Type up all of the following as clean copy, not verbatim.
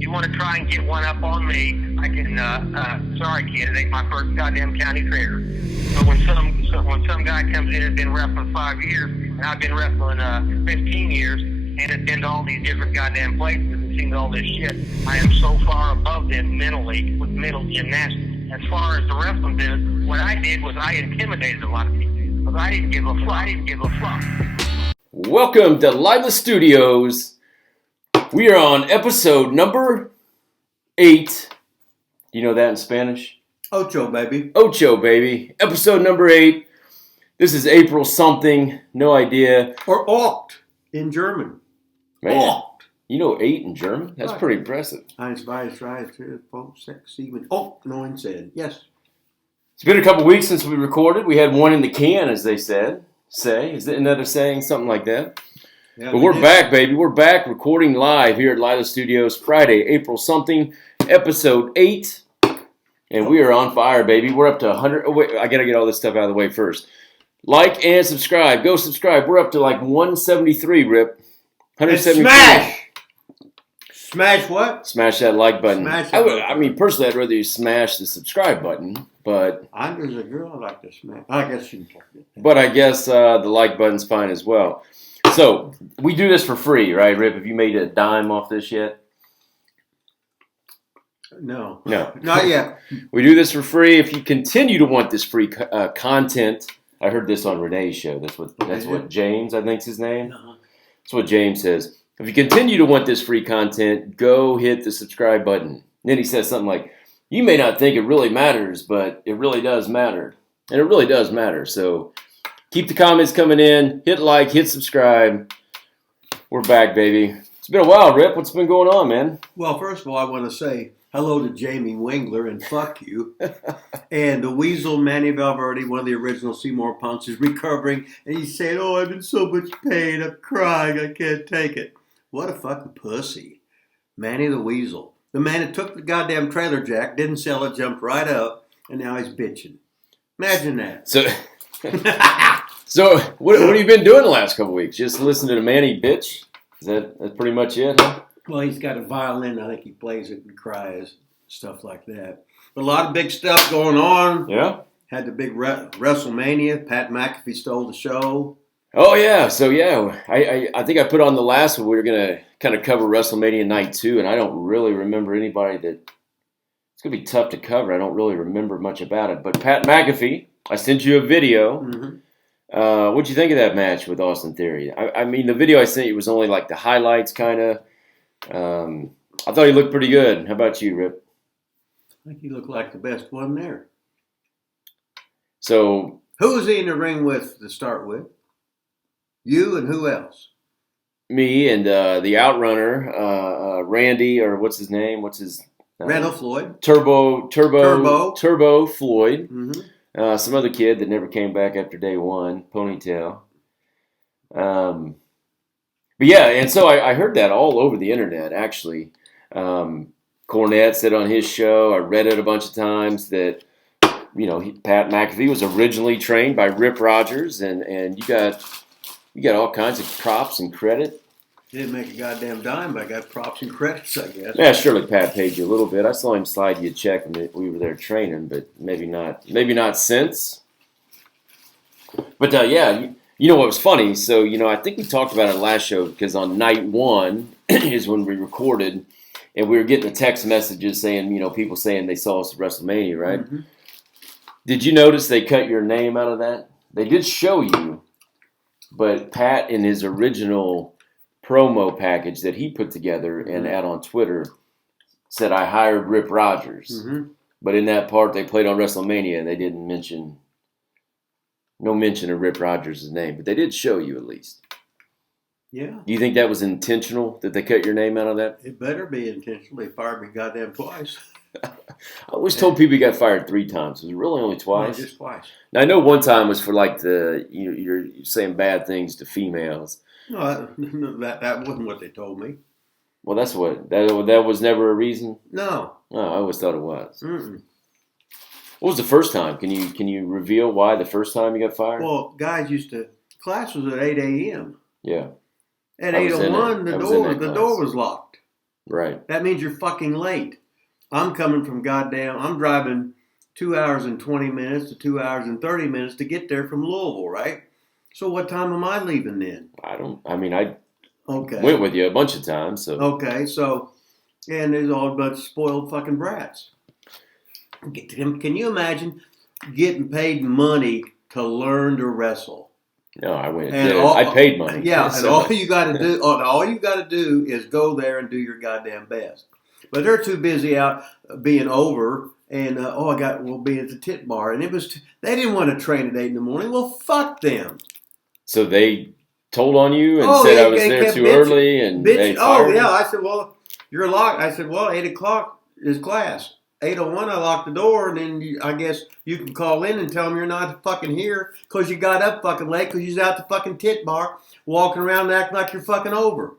You want to try and get one up on me, I can, sorry kid, it ain't my first goddamn county fair. So when some guy comes in and been wrestling 5 years, and I've been wrestling 15 years, and have been to all these different goddamn places and seen all this shit, I am so far above them mentally with mental gymnastics. As far as the wrestling business, what I did was I intimidated a lot of people. Because I didn't give a fuck. Welcome to Lila Studios. We are on episode number 8. You know that in Spanish? Ocho, baby. Ocho, baby. Episode number 8. This is April something. No idea. Or Ocht in German. Man, Ocht. you know 8 in German? That's pretty impressive. 1, 2, 3, 4, 6, 7, 8, 9, Yes. It's been a couple weeks since we recorded. We had one in the can, as they said. Isn't that a saying? Something like that. Yeah, But we're back, baby. We're back recording live here at Lila Studios Friday, April something, episode 8. And we are on fire, baby. We're up to 100. Oh, wait, I got to get all this stuff out of the way first. Like and subscribe. Go subscribe. We're up to like 173, Rip. 173. Smash! Smash what? Smash that like button. Smash I mean, personally, I'd rather you smash the subscribe button, but There's a girl I like to smash. I guess you can. but I guess the like button's fine as well. So we do this for free, right, Rip? Have you made a dime off this yet? No. Not yet. We do this for free. If you continue to want this free content, I heard this on Renee's show. That's what James, I think's his name. Uh-huh. That's what James says. If you continue to want this free content, go hit the subscribe button. Then he says something like, you may not think it really matters, but it really does matter. And it really does matter. So keep the comments coming in. Hit like, hit subscribe. We're back, baby. It's been a while, Rip. What's been going on, man? Well, first of all, I want to say hello to Jamie Wingler and fuck you. And the Weasel, Manny Valverde, one of the original Seymour Punks, is recovering. And he's saying, I'm in so much pain. I'm crying. I can't take it. What a fucking pussy. Manny the Weasel. The man that took the goddamn trailer jack, didn't sell it, jumped right up, and now he's bitching. Imagine that. So what have you been doing the last couple weeks? Just listening to Manny bitch? That's pretty much it, huh? Well, he's got a violin. I think he plays it and cries, stuff like that. But a lot of big stuff going on. Yeah? Had the big WrestleMania. Pat McAfee stole the show. Oh, yeah. So, yeah, I think I put on the last one. We were going to kind of cover WrestleMania Night 2, and I don't really remember anybody that – it's going to be tough to cover. I don't really remember much about it. But Pat McAfee, I sent you a video. Mm-hmm. What'd you think of that match with Austin Theory? I mean, the video I sent you was only like the highlights, kind of. I thought he looked pretty good. How about you, Rip? I think he looked like the best one there. So – who was he in the ring with to start with? You and who else? Me and the Outrunner, Randy, or what's his name? Randall Floyd. Turbo Floyd. Mm-hmm. Some other kid that never came back after day one, Ponytail. But yeah, and so I heard that all over the internet, actually. Cornette said on his show, I read it a bunch of times, that Pat McAfee was originally trained by Rip Rogers, and you got all kinds of props and credit. Didn't make a goddamn dime, but I got props and credits, I guess. Yeah, surely Pat paid you a little bit. I saw him slide you a check when we were there training, but maybe not since. But yeah, you know what was funny? So, I think we talked about it last show, because on night 1 is when we recorded, and we were getting the text messages saying, people saying they saw us at WrestleMania, right? Mm-hmm. Did you notice they cut your name out of that? They did show you, but Pat, in his original promo package that he put together and out on Twitter, said, I hired Rip Rogers. Mm-hmm. But in that part they played on WrestleMania, they didn't mention of Rip Rogers' name, but they did show you at least. Yeah. Do you think that was intentional, that they cut your name out of that? It better be intentional. They fired me goddamn twice. I always told people you got fired 3 times. Was it really only twice? No, just twice. Now, I know one time was for like you're saying bad things to females. No, that wasn't what they told me. Well, that's that was never a reason? No. Oh, I always thought it was. Mm-mm. What was the first time? Can you reveal why the first time you got fired? Well, guys class was at 8 a.m. Yeah. At I was in 8:01, it. I was in that the class. door was locked. Right. That means you're fucking late. I'm driving 2 hours and 20 minutes to 2 hours and 30 minutes to get there from Louisville, right? So what time am I leaving then? I Okay. went with you a bunch of times. So Okay, so, and there's all a bunch of spoiled fucking brats. Can you imagine getting paid money to learn to wrestle? no, I went. And I paid money. Yeah, and So- all you got to do is go there and do your goddamn best. But they're too busy out being over and we'll be at the tit bar, and they didn't want to train at 8 in the morning. Well, fuck them. So they told on you and said I was there too early, and they fired me? I said, well, you're locked. I said, well, 8 o'clock is class. 8:01, I locked the door, and then I guess you can call in and tell them you're not fucking here because you got up fucking late because you was out the fucking tit bar walking around and acting like you're fucking over.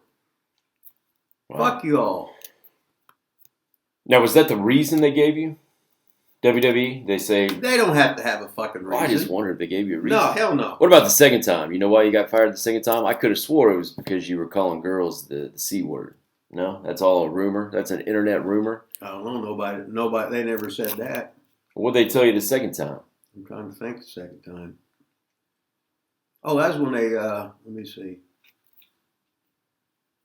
Wow. Fuck you all. Now, was that the reason they gave you? WWE? They say. They don't have to have a fucking reason. Well, I just wondered if they gave you a reason. No, hell no. What about the second time? You know why you got fired the second time? I could have swore it was because you were calling girls the C word. No, that's all a rumor. That's an internet rumor. I don't know. Nobody. They never said that. What'd they tell you the second time? I'm trying to think the second time. Oh, that's when they. Let me see.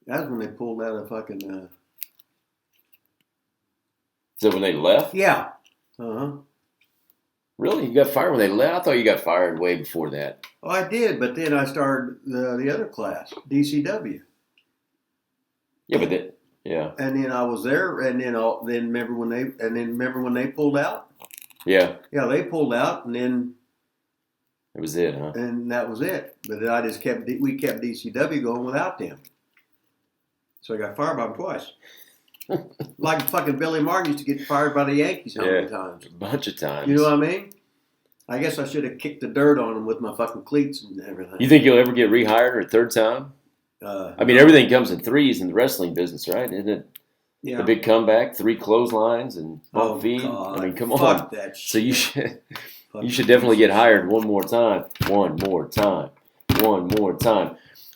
That's when they pulled out a fucking. Is that when they left? Yeah. Uh-huh. Really? You got fired when they left? I thought you got fired way before that. Oh, I did, but then I started the other class, DCW. Yeah, but that, yeah. And then I was there, and then remember when they pulled out? Yeah. Yeah, they pulled out, and then That was it, huh? and that was it. But then we kept DCW going without them. So I got fired by them twice. Like fucking Billy Martin used to get fired by the Yankees how many times? A bunch of times. You know what I mean? I guess I should have kicked the dirt on him with my fucking cleats and everything. You think you'll ever get rehired a third time? I mean, everything comes in threes in the wrestling business, right? Isn't it? Yeah. The big comeback, 3 clotheslines and bump feed. God. I mean, come Fuck on. that So you shit. should definitely get hired one more time. One more time.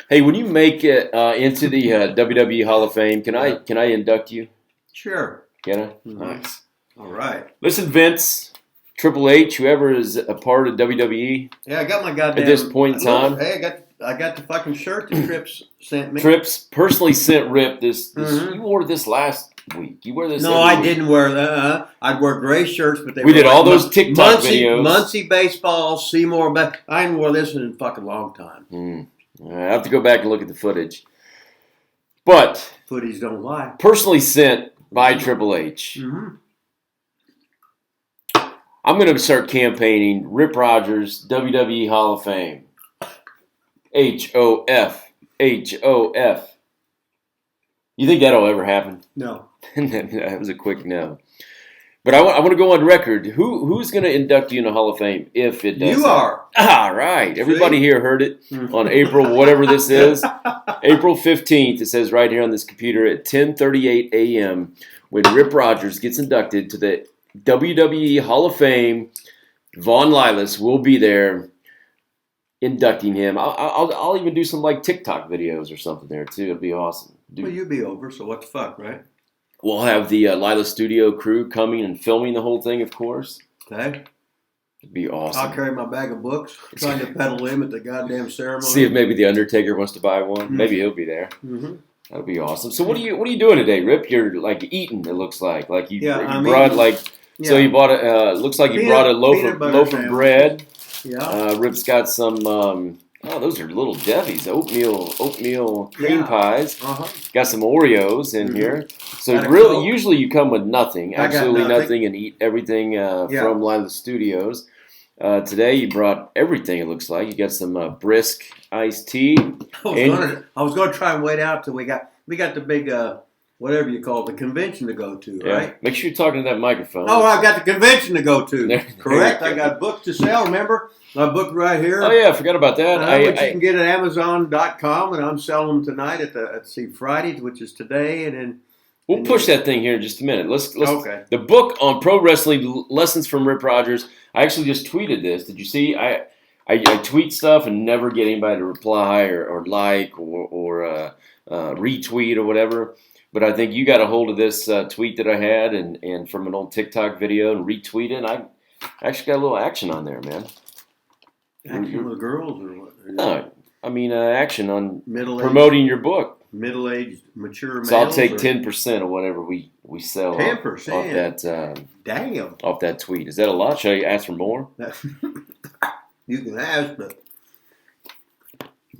Hey, when you make it into the WWE Hall of Fame, can I induct you? Sure. Can I? Mhm. Nice. All right. Listen, Vince, Triple H, whoever is a part of WWE Yeah, I got my goddamn. at this point in time. Hey, I got the fucking shirt that Trips sent me. Trips personally sent Rip this. Mhm. You wore this last week. You wear this. No, every I week. didn't wear that. I'd wear gray shirts, but We did all those TikTok videos. Muncie baseball, Seymour. But I ain't wore this in a fucking long time. I have to go back and look at the footage. But Footies don't lie. personally sent by Triple H. Mm-hmm. I'm going to start campaigning Rip Rogers, WWE Hall of Fame. HOF. HOF. You think that'll ever happen? No. That was a quick no. But I want to go on record. Who's going to induct you in the Hall of Fame if it does? You are. All right. Everybody here heard it on April, whatever this is. April 15th, it says right here on this computer at 10:38 a.m. when Rip Rogers gets inducted to the WWE Hall of Fame. Von Lilas will be there inducting him. I'll even do some like TikTok videos or something there too. It'll be awesome. Well, you'll be over, so what the fuck, right? We'll have the Lila Studio crew coming and filming the whole thing, of course. Okay. It'd be awesome. I'll carry my bag of books, trying to peddle him at the goddamn ceremony. See if maybe the Undertaker wants to buy one. Mm-hmm. Maybe he'll be there. Mm-hmm. That'd be awesome. So what are you doing today, Rip? You're like eating. It looks like you brought So you bought a. Looks like you brought a loaf of bread. Yeah. Rip's got some. Those are little Devies, oatmeal cream pies. Uh-huh. Got some Oreos in here. So Got a really, Coke. usually you come with nothing, I got absolutely nothing. nothing, and eat everything from Lila Studios. Today you brought everything. It looks like you got some brisk iced tea. I was gonna try and wait out till we got the big whatever you call it, the convention to go to, Yeah. right? Make sure you're talking to that microphone. Oh, I've got the convention to go to. There Correct. you go. I got books to sell. Remember, my book right here. Oh yeah, I forgot about that. Which you can get at Amazon.com, and I'm selling them tonight at Friday, which is today, and then we'll push that thing here in just a minute. Let's okay. The book on pro wrestling lessons from Rip Rogers. I actually just tweeted this. Did you see? I tweet stuff and never get anybody to reply or like or retweet or whatever. But I think you got a hold of this tweet that I had and from an old TikTok video and retweeted. I actually got a little action on there, man. Action with girls or what? No, I mean action on Middle-aged, promoting your book. middle-aged, mature males. So I'll take 10% of whatever we sell 10%? off that Damn. off that tweet. Is that a lot? Should I ask for more? You can ask, but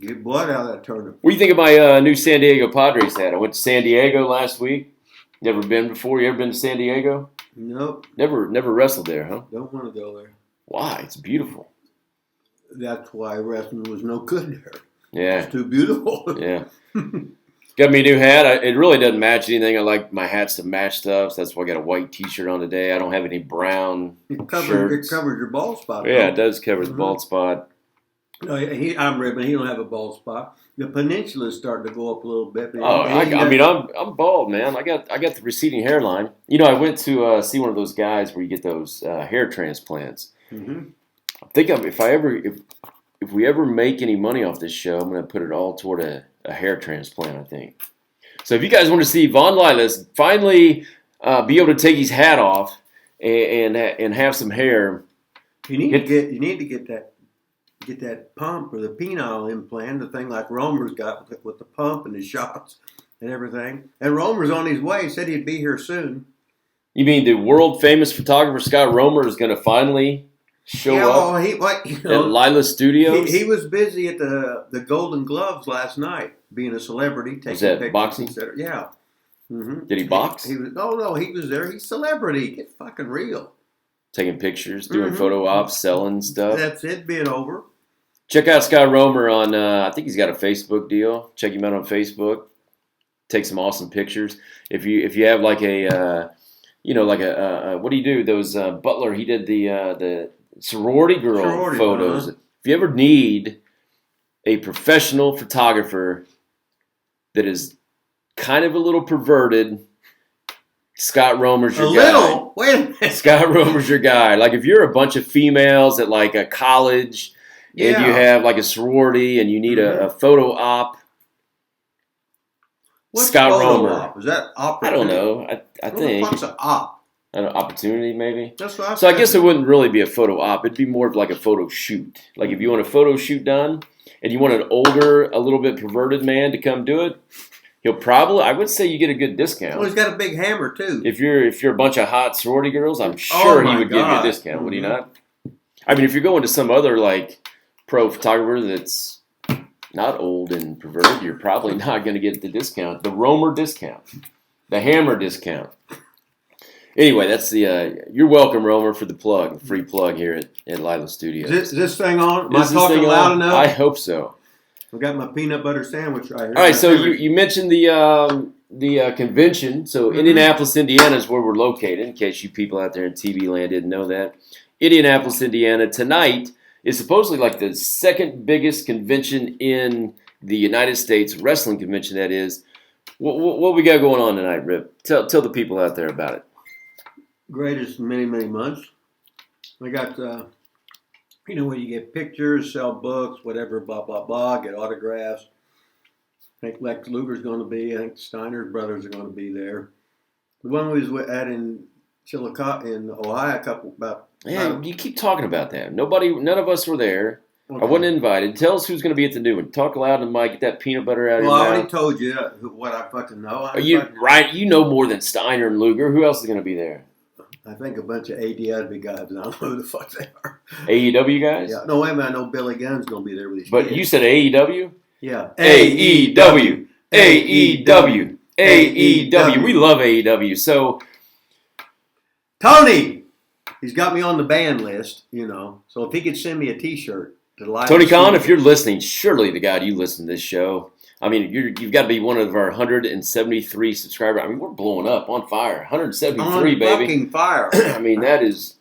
get blood out of that turnip. What do you think of my new San Diego Padres hat? I went to San Diego last week. Never been before. You ever been to San Diego? Nope. Never wrestled there, huh? Don't want to go there. Why? It's beautiful. That's why wrestling was no good there. Yeah. It's too beautiful. Yeah. Got me a new hat. It really doesn't match anything. I like my hats to match stuff. So that's why I got a white T-shirt on today. I don't have any brown shirts. It covers your bald spot. Yeah, it does cover the bald spot. No, I'm ribbon. He don't have a bald spot. The peninsula is starting to go up a little bit. Oh, I mean, I'm bald, man. I got the receding hairline. You know, I went to see one of those guys where you get those hair transplants. Mm-hmm. I think if we ever make any money off this show, I'm going to put it all toward a hair transplant, I think. So if you guys want to see Von Lilas finally be able to take his hat off and have some hair, you need to get that pump or the penile implant, the thing like Romer's got with the pump and his shots and everything. And Romer's on his way. He said he'd be here soon. You mean the world famous photographer Scott Romer is going to finally show up at Lila Studios? He was busy at the Golden Gloves last night, being a celebrity. Taking Was that pictures, boxing? Yeah. Mm-hmm. Did he box? He was. Oh no, he was there. He's celebrity. Get fucking real. Taking pictures, doing photo ops, selling stuff. That's it. Being over. Check out Scott Romer on. I think he's got a Facebook deal. Check him out on Facebook. Take some awesome pictures. If you have like a what do you do? Those Butler. He did the sorority girl photos. If you ever need a professional photographer that is kind of a little perverted, Scott Romer's your guy. Wait a minute. Scott Romer's your guy. Like if you're a bunch of females at like a college and you have like a sorority and you need a photo op, What's Scott photo Romer. Op? Is that opportunity? I don't know. I think. What's an op? An opportunity, maybe. That's what So I guess it wouldn't really be a photo op. It'd be more of like a photo shoot. Like if you want a photo shoot done and you want an older, a little bit perverted man to come do it, he'll probably, I would say you get a good discount. Well, he's got a big hammer too. If you're a bunch of hot sorority girls, I'm sure he would give you a discount, would he not? I mean, if you're going to some other like pro photographer that's not old and perverted, you're probably not going to get the discount. The Romer discount. The hammer discount. Anyway, that's the you're welcome, Romer, for the plug, free plug here at Lila Studios. Is this thing on? Am I talking loud enough? I hope so. I got my peanut butter sandwich right here. All right, so you mentioned the convention. So Indianapolis, Indiana is where we're located, in case you people out there in TV land didn't know that. Indianapolis, Indiana. Tonight is supposedly like the second biggest convention in the United States, wrestling convention that is. What we got going on tonight, Rip? Tell the people out there about it. Greatest in many, many months. I got, where you get pictures, sell books, whatever, blah, blah, blah, get autographs. I think Lex Luger's going to be. I think Steiner's brothers are going to be there. The one we was at in Chillicothe, in Ohio, You keep talking about that. None of us were there. Okay. I wasn't invited. Tell us who's going to be at the new one. Talk loud and Mike. Get that peanut butter out of your mouth. Well, I already told you what I fucking know. You know more than Steiner and Luger. Who else is going to be there? I think a bunch of ADW guys, and I don't know who the fuck they are. AEW guys? Yeah. No, wait a minute. I know Billy Gunn's going to be there with his But kids. you said AEW? Yeah. AEW. AEW. AEW. We love AEW. So, Tony! He's got me on the band list, So if he could send me a T-shirt to the Tony Khan, if you're listening, surely the God you listen to this show. I mean, you've got to be one of our 173 subscribers. I mean, we're blowing up, on fire. 173, baby. Fucking fire. I mean, that is,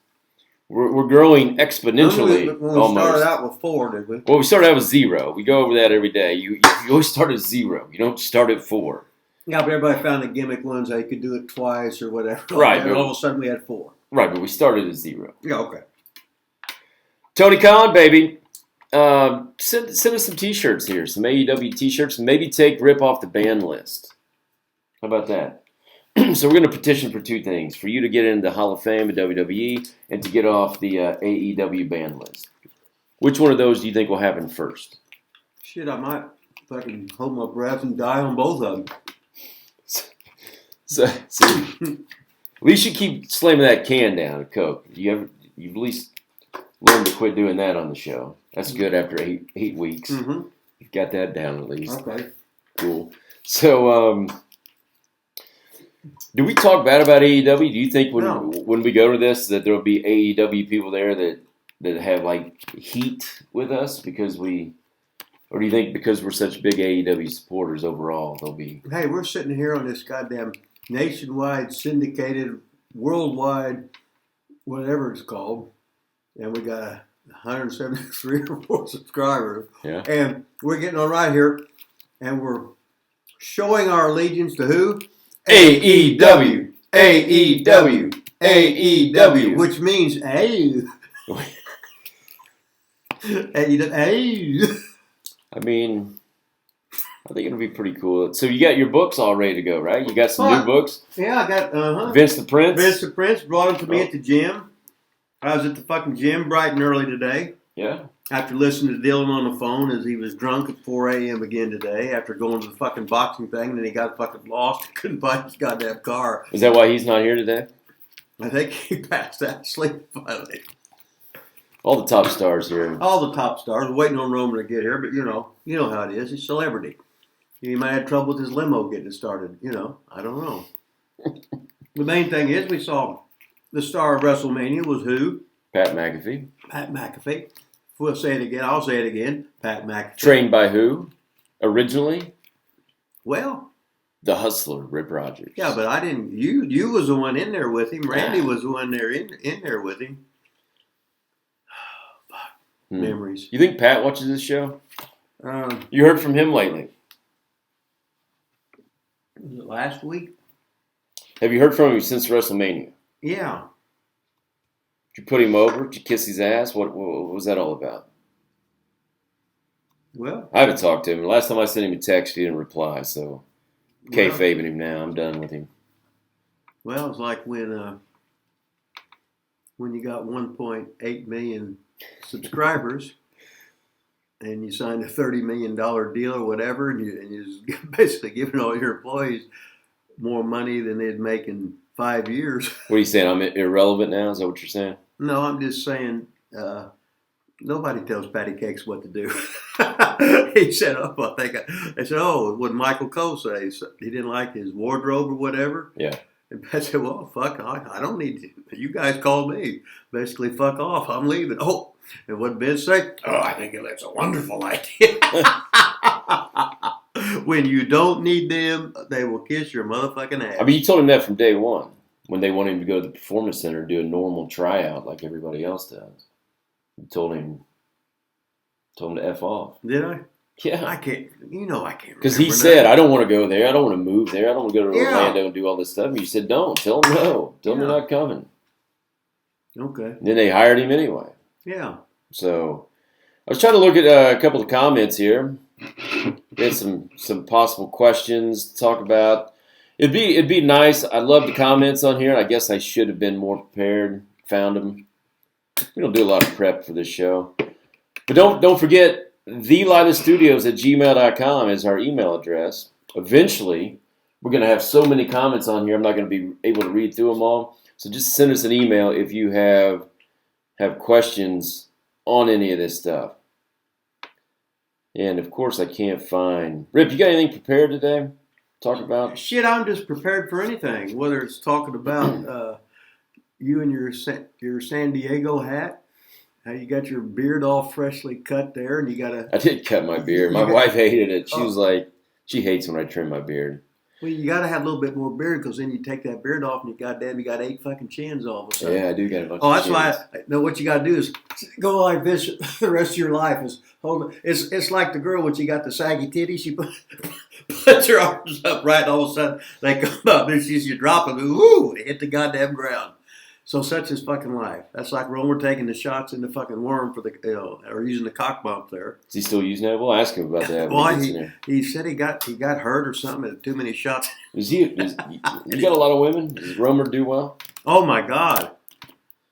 we're growing exponentially. We almost. started out with 4, did we? Well, we started out with 0. We go over that every day. You always start at 0. You don't start at 4. Yeah, but everybody found the gimmick ones. They could do it twice or whatever. Right. And all of a sudden we had 4. Right, but we started at 0. Yeah, okay. Tony Khan, baby. Send us some T-shirts here, some AEW T-shirts, and maybe take Rip off the ban list. How about that? So we're going to petition for two things: for you to get into the Hall of Fame at WWE, and to get off the AEW ban list. Which one of those do you think will happen first? Shit, I might fucking hold my breath and die on both of them. So at least you keep slamming that can down of Coke. You've at least learned to quit doing that on the show. That's good after eight weeks. Mm-hmm. You've got that down at least. Okay. Cool. So, do we talk bad about AEW? Do you think when we go to this that there will be AEW people there that have like heat with us because we, or do you think because we're such big AEW supporters overall they'll be? Hey, we're sitting here on this goddamn nationwide, syndicated, worldwide, whatever it's called, and we got 173 or more subscribers. Yeah. And we're getting on right here, and we're showing our allegiance to who? AEW, AEW, AEW, which means A. I mean, I think it'll be pretty cool. So you got your books all ready to go, right? You got some new books? Yeah, I got, Vince the Prince? Vince the Prince brought them to me at the gym. I was at the fucking gym bright and early today. Yeah. After listening to Dylan on the phone as he was drunk at 4 a.m. again today after going to the fucking boxing thing, and then he got fucking lost and couldn't find his goddamn car. Is that why he's not here today? I think he passed out sleep finally. All the top stars here. All the top stars waiting on Roman to get here, but you know how it is. He's a celebrity. He might have trouble with his limo getting it started. I don't know. The main thing is we saw the star of WrestleMania was who? Pat McAfee. Pat McAfee. We'll say it again. I'll say it again. Pat McAfee. Trained by who? Originally? Well, the Hustler, Rip Rogers. Yeah, but I didn't. You was the one in there with him. Randy was the one there in there with him. Memories. You think Pat watches this show? You heard from him lately? Was it last week? Have you heard from him since WrestleMania? Yeah. Did you put him over? Did you kiss his ass? What was that all about? Well, I haven't talked to him. Last time I sent him a text, he didn't reply. So, kayfabing him now. I'm done with him. Well, it's like when you got 1.8 million subscribers and you signed a $30 million deal or whatever, and you're basically giving all your employees more money than they'd make in 5 years. What are you saying? I'm irrelevant now? Is that what you're saying? No, I'm just saying nobody tells Patty Cakes what to do. He said, I said, what did Michael Cole say? He didn't like his wardrobe or whatever. Yeah. And Pat said, well, fuck, I don't need you. You guys called me. Basically, fuck off. I'm leaving. Oh, and what did Ben say? Oh, I think that's a wonderful idea. When you don't need them, they will kiss your motherfucking ass. I mean, you told him that from day one when they wanted him to go to the Performance Center and do a normal tryout like everybody else does. You told him to F off. Did I? Yeah. I can't remember. Because he said, I don't want to go there. I don't want to move there. I don't want to go to Orlando and do all this stuff. And you said, don't. Tell them no. Tell them they're not coming. Okay. And then they hired him anyway. Yeah. So I was trying to look at a couple of comments here. We had some possible questions to talk about. It'd be nice. I love the comments on here. I guess I should have been more prepared. Found them. We don't do a lot of prep for this show. But don't forget, thelilasstudios@gmail.com is our email address. Eventually, we're going to have so many comments on here, I'm not going to be able to read through them all. So just send us an email if you have questions on any of this stuff. And, of course, I can't find... Rip, you got anything prepared today? Talk about? Shit, I'm just prepared for anything. Whether it's talking about you and your San Diego hat, how you got your beard all freshly cut there, and you got I did cut my beard. My wife hated it. She was like, she hates when I trim my beard. Well, you got to have a little bit more beard, because then you take that beard off, and you got 8 fucking chins all of a sudden. Yeah, I do got a bunch of chins. That's why I know what you got to do is go like this the rest of your life. It's like the girl when she got the saggy titties, she puts her arms up right, and all of a sudden they come up, and you drop them, woo, hit the goddamn ground. So such is fucking life. That's like when we're taking the shots in the fucking worm for the, or using the cock bump there. Is he still using that? We'll ask him about that. Well, he said he got hurt or something. Too many shots. You got a lot of women? Does Romer do well? Oh my God!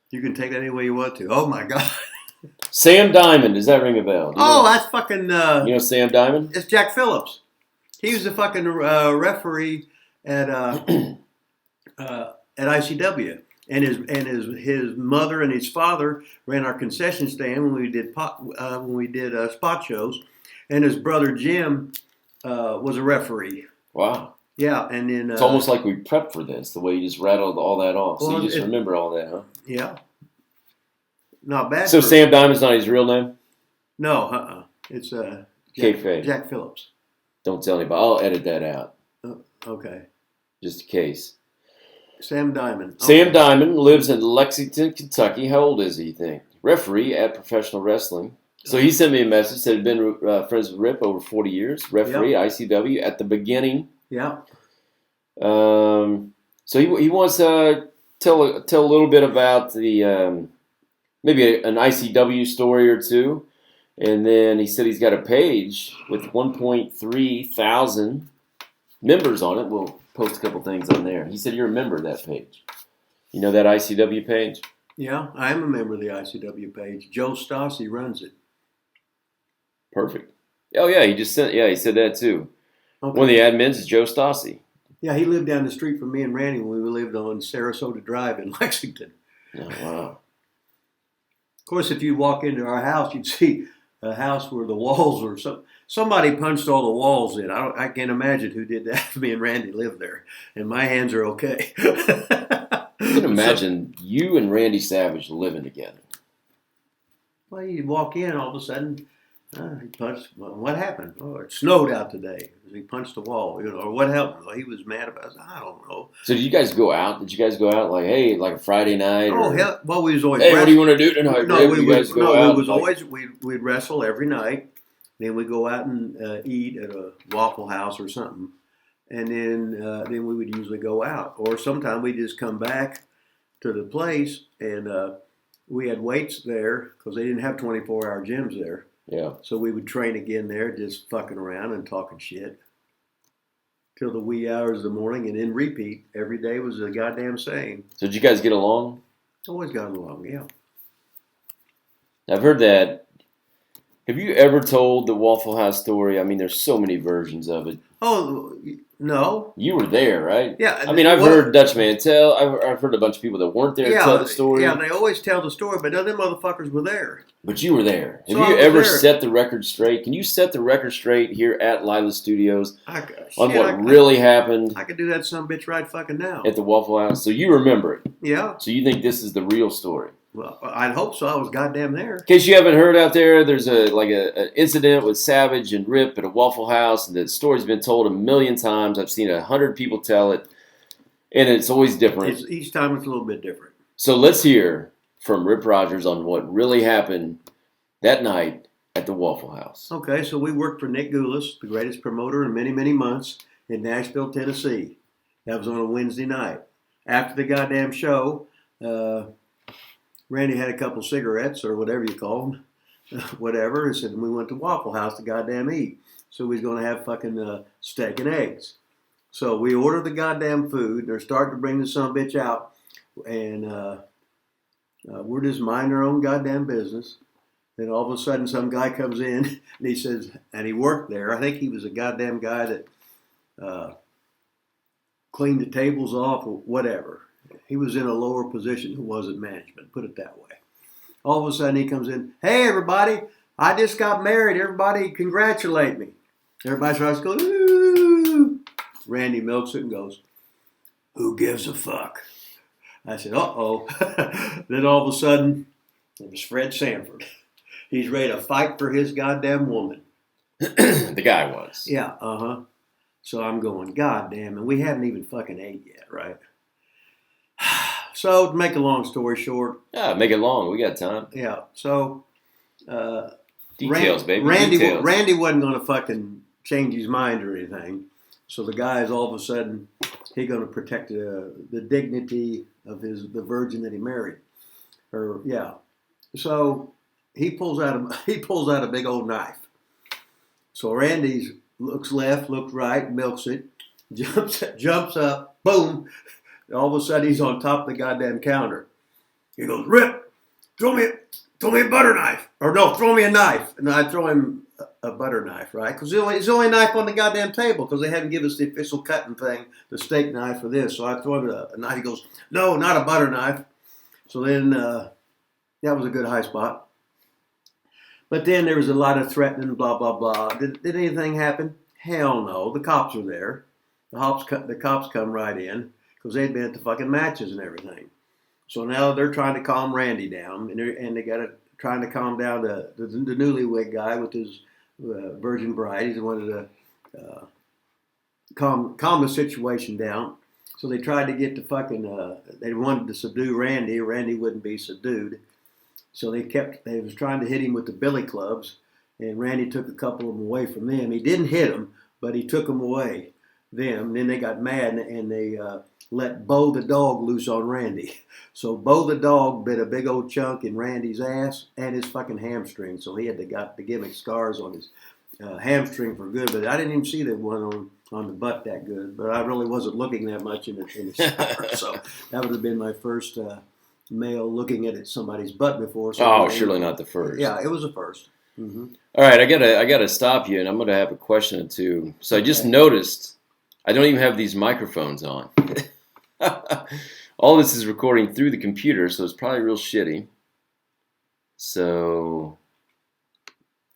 You can take that any way you want to. Oh my God! Sam Diamond, does that ring a bell? That's fucking. You know Sam Diamond? It's Jack Phillips. He was the fucking referee at ICW, and his mother and his father ran our concession stand when we did spot shows, and his brother Jim was a referee. Wow. Yeah, and then it's almost like we prepped for this. The way you just rattled all that off, so you just remember all that, huh? Yeah. Not bad. So Sam Diamond's not his real name? No, It's Jack Phillips. Don't tell anybody. I'll edit that out. Okay. Just in case. Sam Diamond. Sam Diamond lives in Lexington, Kentucky. How old is he, you think? Referee at professional wrestling. So he sent me a message, said he'd been friends with Rip over 40 years. Referee, ICW, at the beginning. Yeah. So he wants to tell a little bit about the maybe an ICW story or two. And then he said he's got a page with 1.3 thousand members on it. We'll post a couple things on there. He said you're a member of that page. You know that ICW page? Yeah, I am a member of the ICW page. Joe Stassi runs it. Perfect. Oh, yeah, he said that too. Okay. One of the admins is Joe Stassi. Yeah, he lived down the street from me and Randy when we lived on Sarasota Drive in Lexington. Oh, wow. Of course, if you walk into our house, you'd see a house where the walls were somebody punched all the walls in. I can't imagine who did that. Me and Randy lived there, and my hands are okay. I can imagine you and Randy Savage living together. Well, you walk in, all of a sudden, he punched. Well, what happened? Oh, it snowed out today. He punched the wall. Or what happened? Well, he was mad about it. I don't know. So did you guys go out? Did you guys go out like a Friday night? Oh, hell, well, we was always. Hey, what do you want to do tonight? We'd wrestle every night. Then we'd go out and eat at a Waffle House or something, and then we would usually go out. Or sometimes we'd just come back to the place, and we had weights there because they didn't have 24-hour gyms there. Yeah. So we would train again there, just fucking around and talking shit till the wee hours of the morning, and then repeat. Every day was the goddamn same. So did you guys get along? Always got along, yeah. I've heard that. Have you ever told the Waffle House story? I mean, there's so many versions of it. Oh, no. You were there, right? Yeah. I mean, I've heard Dutchman tell. I've heard a bunch of people that weren't there tell the story. Yeah, they always tell the story, but none of them motherfuckers were there. But you were there. Have you ever set the record straight? Can you set the record straight here at Lila Studios on what really happened? I could do that some bitch right fucking now. At the Waffle House. So you remember it. Yeah. So you think this is the real story? Well, I'd hope so. I was goddamn there. In case you haven't heard out there, there's an incident with Savage and Rip at a Waffle House, and the story's been told a million times. I've seen 100 people tell it, and it's always different. Each time it's a little bit different. So let's hear from Rip Rogers on what really happened that night at the Waffle House. Okay, so we worked for Nick Goulas, the greatest promoter in many, many months, in Nashville, Tennessee. That was on a Wednesday night. After the goddamn show, Randy had a couple cigarettes or whatever you call them, whatever, and said we went to Waffle House to goddamn eat. So we was going to have fucking steak and eggs. So we ordered the goddamn food. They're starting to bring the sumbitch out, and we're just minding our own goddamn business. Then all of a sudden some guy comes in and he says, and he worked there. I think he was a goddamn guy that cleaned the tables off or whatever. He was in a lower position who wasn't management, put it that way. All of a sudden he comes in, hey everybody, I just got married. Everybody congratulate me. Everybody starts going, ooh. Randy milks it and goes, who gives a fuck? I said, uh-oh. Then all of a sudden, it was Fred Sanford. He's ready to fight for his goddamn woman. The guy was. Yeah, uh-huh. So I'm going, goddamn, and we haven't even fucking ate yet, right? So, to make a long story short. Yeah, make it long. We got time. Yeah, so. Details, baby. Randy wasn't going to fucking change his mind or anything. So the guys, all of a sudden, he's going to protect the dignity of the virgin that he married. So he pulls out a big old knife. So Randy looks left, looks right, milks it, jumps up, boom. All of a sudden he's on top of the goddamn counter. He goes, Rip, throw me a butter knife. Or no, throw me a knife. And I throw him a butter knife, right? Because it's the only knife on the goddamn table because they hadn't given us the official cutting thing, the steak knife for this. So I throw him a knife. He goes, no, not a butter knife. So then that was a good high spot. But then there was a lot of threatening, blah, blah, blah. Did anything happen? Hell no. The cops were there. The cops come right in because they'd been at the fucking matches and everything. So now they're trying to calm Randy down, and they got trying to calm down the newlywed guy with his virgin bride. He wanted to calm the situation down. So they tried to get the they wanted to subdue Randy. Randy wouldn't be subdued. So they was trying to hit him with the billy clubs, and Randy took a couple of them away from them. He didn't hit them, but he took them away, them. Then they got mad, and they let Bo the dog loose on Randy. So Bo the dog bit a big old chunk in Randy's ass and his fucking hamstring. So he had got the gimmick scars on his hamstring for good. But I didn't even see that one on the butt that good. But I really wasn't looking that much in the shower. So that would have been my first male looking at somebody's butt before. So surely not the first. Yeah, it was the first. Mm-hmm. All right, I gotta stop you, and I'm gonna have a question or two. So I just noticed I don't even have these microphones on. All this is recording through the computer, so it's probably real shitty. So,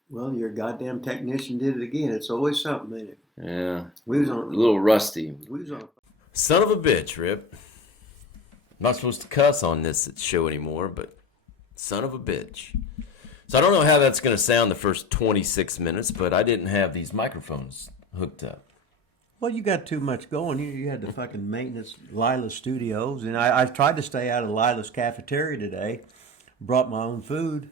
well, your goddamn technician did it again. It's always something, ain't it? Yeah, we was a little rusty. We was on. Son of a bitch, Rip. I'm not supposed to cuss on this show anymore, but son of a bitch. So I don't know how that's going to sound the first 26 minutes, but I didn't have these microphones hooked up. Well, you got too much going. You had the fucking maintenance, Lila's Studios. And I tried to stay out of Lila's cafeteria today. Brought my own food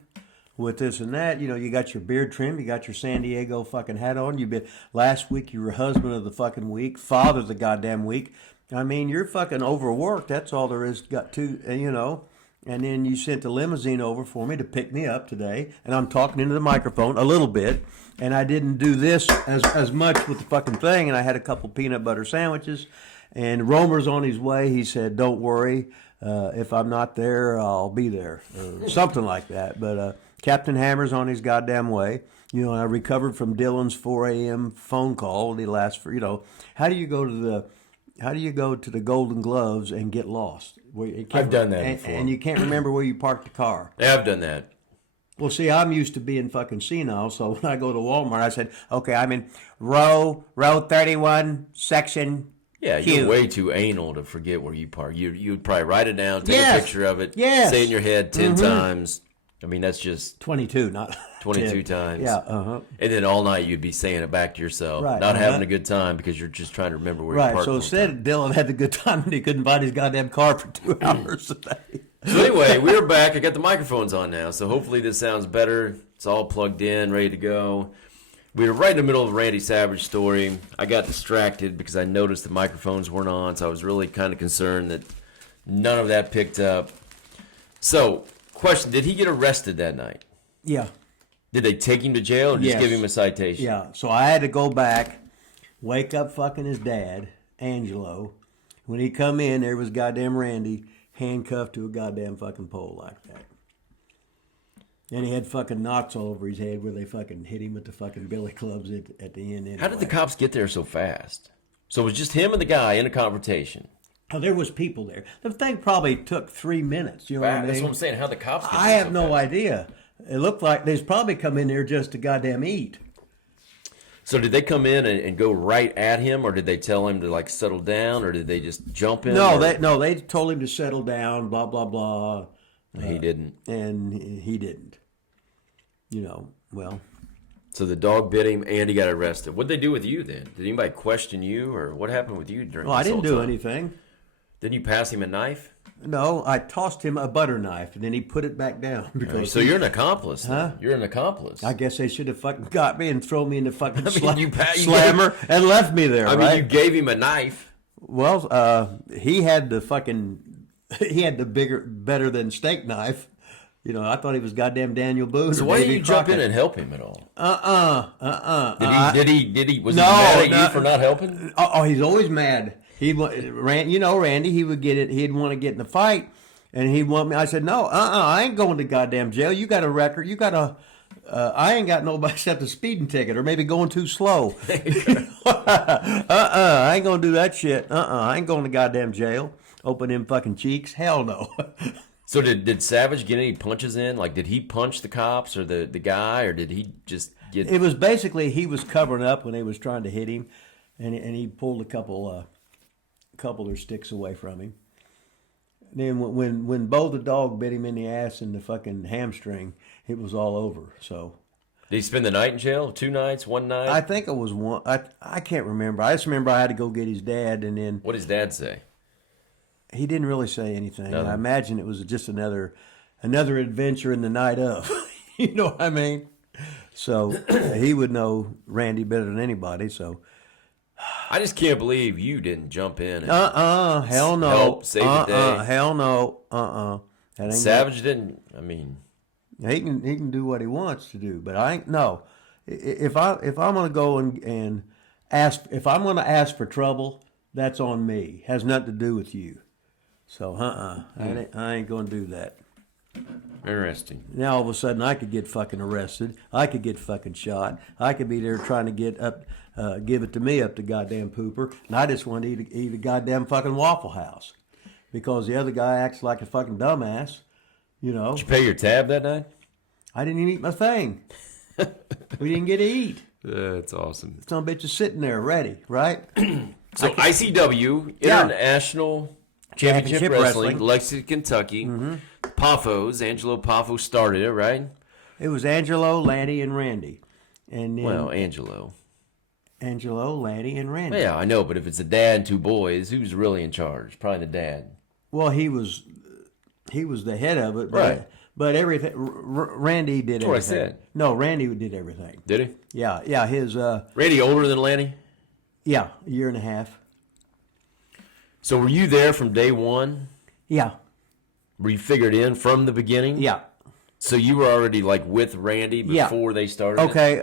with this and that. You know, you got your beard trim. You got your San Diego fucking hat on. Last week you were husband of the fucking week. Father of the goddamn week. I mean, you're fucking overworked. That's all there is got to, you know. And then you sent the limousine over for me to pick me up today. And I'm talking into the microphone a little bit. And I didn't do this as much with the fucking thing. And I had a couple peanut butter sandwiches. And Romer's on his way. He said, don't worry. If I'm not there, I'll be there. Or something like that. But Captain Hammer's on his goddamn way. You know, I recovered from Dylan's 4 a.m. phone call. He lasts for, you know, how do you go to the Golden Gloves and get lost? I've done that before. And you can't remember where you parked the car. Yeah, I've done that. Well, see, I'm used to being fucking senile, so when I go to Walmart, I said, okay, I'm in row 31, section Yeah, Q. you're way too anal to forget where you park. You'd probably write it down, take a picture of it, say it in your head 10 times. I mean, that's just 22, not 22 times. Yeah, And then all night you'd be saying it back to yourself, right, not having a good time because you're just trying to remember where you right. parked. So instead, Dylan had the good time and he couldn't find his goddamn car for 2 hours a day. So anyway, we're back. I got the microphones on now, so hopefully this sounds better. It's all plugged in, ready to go. We were right in the middle of the Randy Savage story. I got distracted because I noticed the microphones weren't on, so I was really kind of concerned that none of that picked up. So, question, did he get arrested that night? Yeah. Did they take him to jail or just Yes. give him a citation? Yeah, so I had to go back, wake up fucking his dad, Angelo. When he come in, there was goddamn Randy handcuffed to a goddamn fucking pole like that. And he had fucking knots all over his head where they fucking hit him with the fucking billy clubs at the end. Anyway. How did the cops get there so fast? So it was just him and the guy in a confrontation. Oh, there was people there. The thing probably took 3 minutes. You know what I mean? That's what I'm saying. How the cops get there I have so no fast? idea. It looked like they's probably come in there just to goddamn eat. So did they come in and go right at him, or did they tell him to like settle down, or did they just jump in? No, they told him to settle down. Blah blah blah. He didn't, and he didn't. You know, well. So the dog bit him, and he got arrested. What did they do with you then? Did anybody question you, or what happened with you during? Well, I this didn't whole do time? anything. Didn't you pass him a knife? No, I tossed him a butter knife, and then he put it back down. Because So you're an accomplice. Then. Huh? You're an accomplice. I guess they should have fucking got me and thrown me in the fucking you slammer and left me there. I mean, right? you gave him a knife. Well, he had the fucking he had the better than steak knife. You know, I thought he was goddamn Daniel Boone. So why didn't you jump in and help him at all? Did he? Was he mad at you for not helping? Oh, he's always mad. Randy, he would get it. He'd want to get in the fight, and he'd want me. I said, no, I ain't going to goddamn jail. You got a record. You got a. I ain't got nobody except a speeding ticket, or maybe going too slow. I ain't gonna do that shit. I ain't going to goddamn jail. Open them fucking cheeks. Hell no. So did Savage get any punches in? Like, did he punch the cops or the guy, or did he just get? It was basically he was covering up when they was trying to hit him, and he pulled a couple of their sticks away from him. Then when Bo the dog bit him in the ass and the fucking hamstring, it was all over. So. Did he spend the night in jail? 2 nights, 1 night? I think it was one. I can't remember. I just remember I had to go get his dad, and then. What did his dad say? He didn't really say anything. No. I imagine it was just another adventure in the night of. You know what I mean? So he would know Randy better than anybody. So I just can't believe you didn't jump in. And hell no. Help save the day. Hell no. That ain't Savage didn't. I mean, he can do what he wants to do, but I ain't no. If I'm gonna go and ask, if I'm gonna ask for trouble, that's on me. Has nothing to do with you. So, I ain't going to do that. interesting. Now, all of a sudden, I could get fucking arrested. I could get fucking shot. I could be there trying to get up, give it to me up the goddamn pooper. And I just want to eat a goddamn fucking Waffle House. Because the other guy acts like a fucking dumbass, you know. Did you pay your tab that night? I didn't even eat my thing. We didn't get to eat. That's awesome. Some bitch is sitting there ready, right? So ICW, International Championship Wrestling, Lexington, Kentucky. Mm-hmm. Poffos, Angelo Poffo started it, right? It was Angelo, Lanny, and Randy. And then Angelo, Lanny, and Randy. Yeah, I know, but if it's a dad and 2 boys, who's really in charge? Probably the dad. Well, he was the head of it, right? But everything, Randy did everything. That's what I said. No, Randy did everything. Did he? Yeah. His Randy older than Lanny? Yeah, a year and a half. So were you there from day one? Yeah. Were you figured in from the beginning? Yeah. So you were already like with Randy before they started? Okay.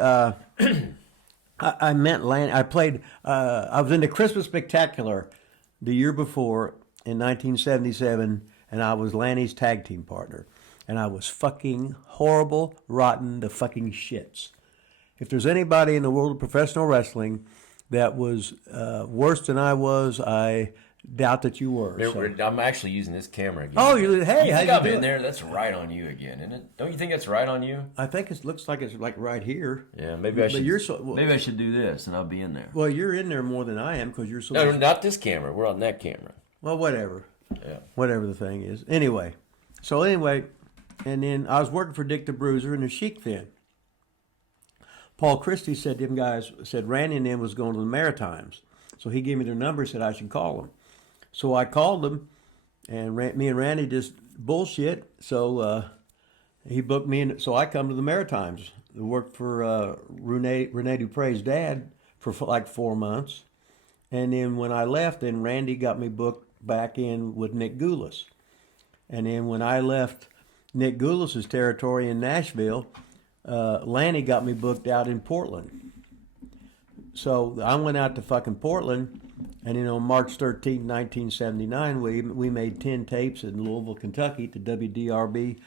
I met Lanny. I played. I was in the Christmas Spectacular the year before in 1977, and I was Lanny's tag team partner. And I was fucking horrible, rotten to fucking shits. If there's anybody in the world of professional wrestling that was worse than I was, I doubt that you were. So. I'm actually using this camera again. Oh, hey, how you you I'm doing? in there. That's right on you again, isn't it? Don't you think that's right on you? I think it looks like it's like right here. Yeah, maybe I should. But maybe I should do this, and I'll be in there. Well, you're in there more than I am because you're so. No, not this camera. We're on that camera. Well, whatever. Yeah. Whatever the thing is. Anyway, and then I was working for Dick the Bruiser and the Sheik then. Paul Christie said them guys said Randy and them was going to the Maritimes, so he gave me their number. Said I should call them. So I called them, and me and Randy just bullshit. So he booked me, so I come to the Maritimes to work for Rene Dupre's dad for like 4 months. And then when I left, then Randy got me booked back in with Nick Goulas. And then when I left Nick Goulas' territory in Nashville, Lanny got me booked out in Portland. So I went out to fucking Portland. And then on March 13, 1979, we made 10 tapes in Louisville, Kentucky to WDRB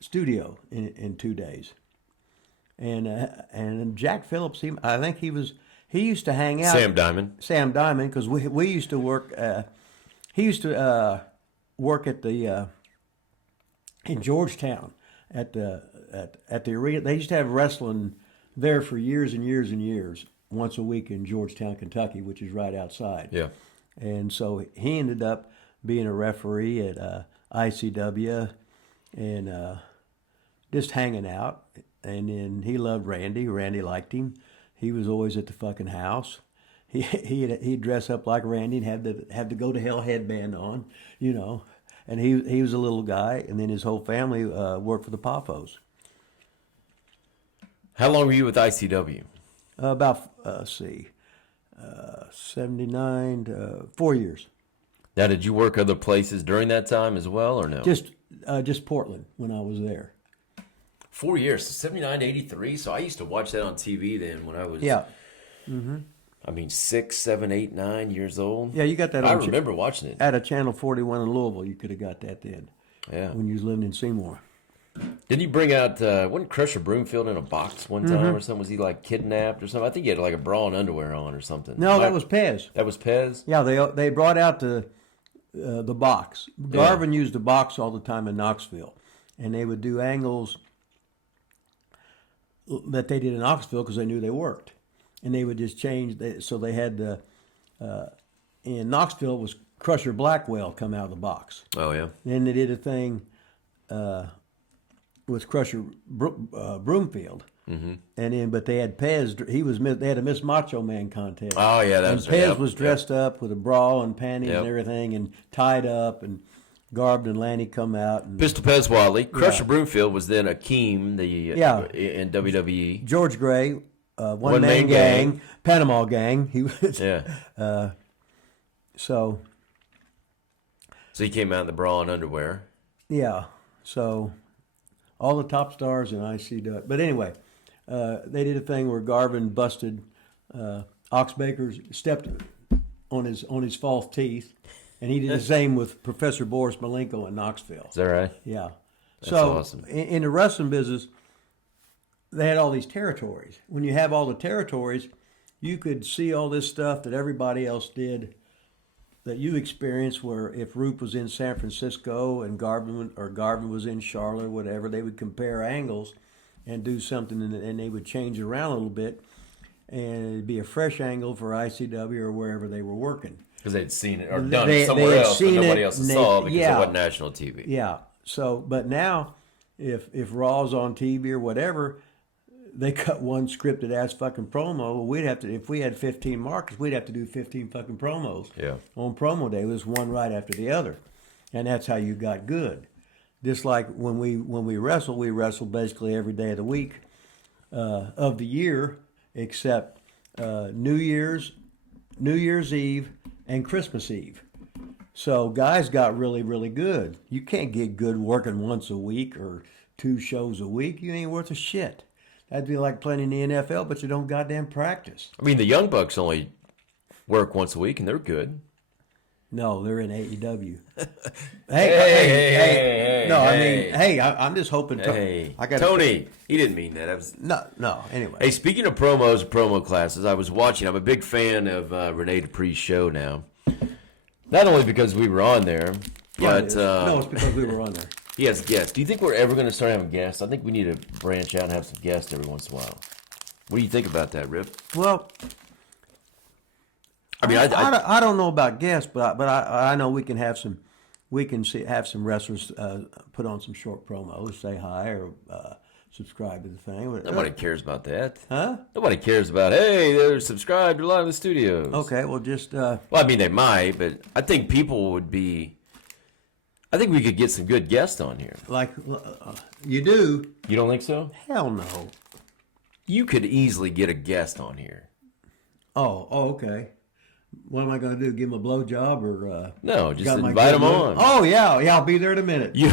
studio in 2 days. And Jack Phillips, he used to hang out. Sam Diamond, because we used to work. He used to work at the in Georgetown at the arena. They used to have wrestling there for years and years and years. Once a week in Georgetown, Kentucky, which is right outside. Yeah. And so he ended up being a referee at ICW and just hanging out. And then he loved Randy. Randy liked him. He was always at the fucking house. He'd dress up like Randy and have the Go to Hell headband on, you know. And he was a little guy. And then his whole family worked for the Poffos. How long were you with ICW? About 79 to 4 years. Now, did you work other places during that time as well, or no? Just Portland when I was there. 4 years, so 79 to 83. So I used to watch that on TV then when I was, Yeah. 6, 7, 8, 9 years old. Yeah, you got that I on remember watching it. at a Channel 41 in Louisville. You could have got that then Yeah. when you was living in Seymour. Didn't he bring out, wasn't Crusher Broomfield in a box one time or something? Was he like kidnapped or something? I think he had like a bra and underwear on or something. No, that was Pez. That was Pez? Yeah, they brought out the box. Garvin used the box all the time in Knoxville, and they would do angles that they did in Knoxville because they knew they worked, and they would just change. So they had in Knoxville was Crusher Blackwell come out of the box. Oh, yeah. Then they did a thing with Crusher Broomfield. Mm-hmm. And then, but they had Pez. They had a Miss Macho Man contest. Oh, yeah, that was Pez was dressed up with a bra and panties and everything, and tied up, and Garb and Lanny come out. And Pistol Pez Wally. Crusher Broomfield was then Akeem in WWE. George Gray, One Man Gang, Panama Gang. He was so he came out in the bra and underwear. Yeah, so all the top stars in ICW. But anyway, they did a thing where Garvin busted Ox Baker's, stepped on his false teeth, and he did the same with Professor Boris Malenko in Knoxville. Is that right? Yeah. That's awesome. In the wrestling business, they had all these territories. When you have all the territories, you could see all this stuff that everybody else did that you experienced, where if Roop was in San Francisco and Garvin was in Charlotte or whatever, they would compare angles and do something, and they would change it around a little bit, and it'd be a fresh angle for ICW or wherever they were working. Because they'd seen it or done it somewhere else that nobody else saw because it wasn't national TV. Yeah. So, but now, if Raw's on TV or whatever, they cut one scripted ass fucking promo. We'd have to, if we had 15 markers, we'd have to do 15 fucking promos. Yeah. On promo day, it was one right after the other, and that's how you got good. Just like when we wrestle basically every day of the week of the year, except New Year's Eve, and Christmas Eve. So guys got really, really good. You can't get good working once a week or 2 shows a week. You ain't worth a shit. That'd be like playing in the NFL, but you don't goddamn practice. I mean, the Young Bucks only work once a week, and they're good. No, they're in AEW. I'm just hoping. Tony, he didn't mean that. No. Anyway. Hey, speaking of promos and promo classes, I was watching. I'm a big fan of Renee Dupree's show now. Not only because we were on there, but it's because we were on there. He has guests. Do you think we're ever going to start having guests? I think we need to branch out and have some guests every once in a while. What do you think about that, Rip? Well, I mean, I don't know about guests, but I know we can have some. We can have some wrestlers put on some short promos, say hi or subscribe to the thing. Nobody cares about that. Huh? Nobody cares about, hey, they're subscribed to Live in the Studios. Okay, well, just... well, I mean, they might, but I think people would be... I think we could get some good guests on here. Like, you do? You don't think so? Hell no. You could easily get a guest on here. Oh, okay. What am I going to do? Give him a blowjob or... No, just invite him on. Oh, yeah, I'll be there in a minute. You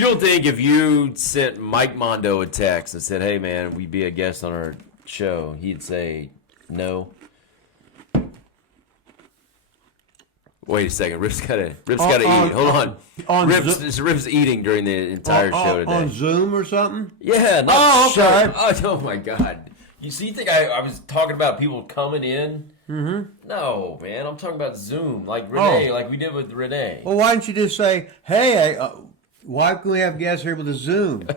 don't think if you sent Mike Mondo a text and said, hey, man, we'd be a guest on our show, he'd say no? Wait a second. Rip's got to eat. Hold on. Rip's eating during the entire show today. On Zoom or something? Yeah. Okay. Oh, my God. You think I was talking about people coming in? Mm-hmm. No, man. I'm talking about Zoom, like Renee, like we did with Renee. Well, why don't you just say, hey, why can we have guests here with a Zoom? I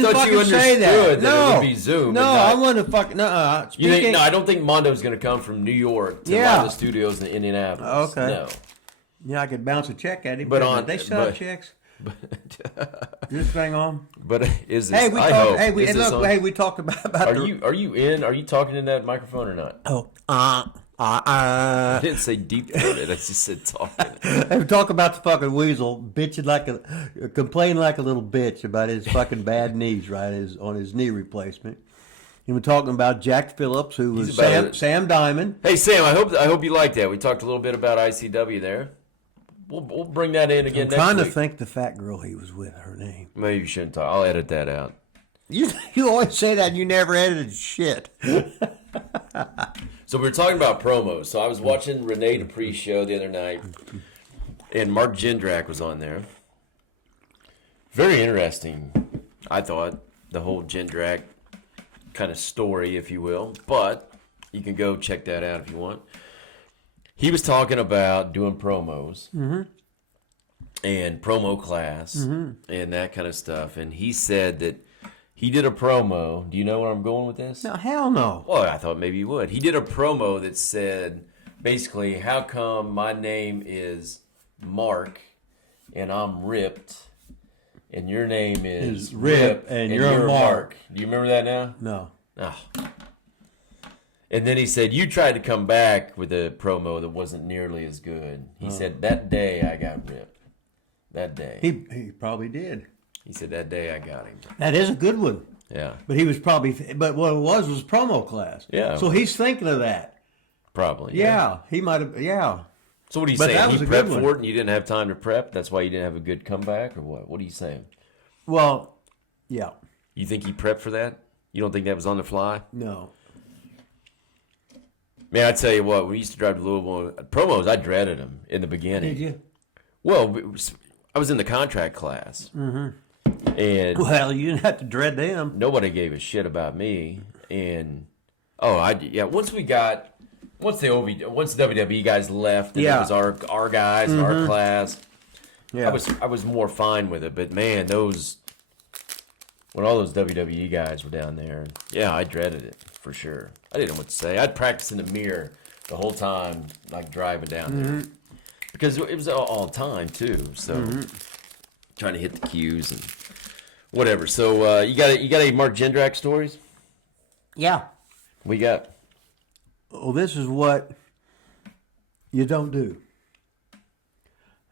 thought you understood that it would be Zoom. No, I want to fucking... No, I don't think Mondo's going to come from New York to one of the studios in Indianapolis. Okay. No. Yeah, I could bounce a check at him. But they sell checks. This thing on. But is this? We talked about. Are you talking in that microphone or not? Oh, I didn't say deep throated. I just said talking. We talk about the fucking weasel complaining like a little bitch about his fucking bad knees, right? On his knee replacement. And we're talking about Jack Phillips, who was Sam Diamond. Hey Sam, I hope you liked that. We talked a little bit about ICW there. We'll bring that in again. I'm trying to think the fat girl he was with, her name. Maybe you shouldn't talk. I'll edit that out. You always say that, and you never edited shit. So we were talking about promos. So I was watching Renee Dupree's show the other night, and Mark Jindrak was on there. Very interesting, I thought, the whole Jindrak kind of story, if you will. But you can go check that out if you want. He was talking about doing promos and promo class and that kind of stuff. And he said that he did a promo. Do you know where I'm going with this? No, hell no. Well, I thought maybe you would. He did a promo that said, basically, how come my name is Mark and I'm ripped and your name is Rip and you're Mark. Do you remember that now? No. Oh. And then he said, you tried to come back with a promo that wasn't nearly as good. He said, that day I got ripped. That day. He probably did. He said, that day I got him. That is a good one. Yeah. But he was probably, but what it was promo class. Yeah. So he's thinking of that. Probably. Yeah. He might have, yeah. So what are you But saying? that He was a good prepped one. for it and you didn't have time to prep? That's why you didn't have a good comeback or what? What are you saying? Well, yeah. You think he prepped for that? You don't think that was on the fly? No. Man, I tell you what, we used to drive to Louisville. Promos, I dreaded them in the beginning. Did you? Well, I was in the contract class. Mm-hmm. And Well, you didn't have to dread them. nobody gave a shit about me. And, once the WWE guys left, and it was our guys and our class, Yeah. I was more fine with it. But, man, when all those WWE guys were down there, yeah, I dreaded it for sure. I didn't know what to say. I'd practice in the mirror the whole time, like driving down there, because it was all time too. So trying to hit the cues and whatever. So you got any Mark Jindrak stories? Yeah. We got. Well, this is what you don't do.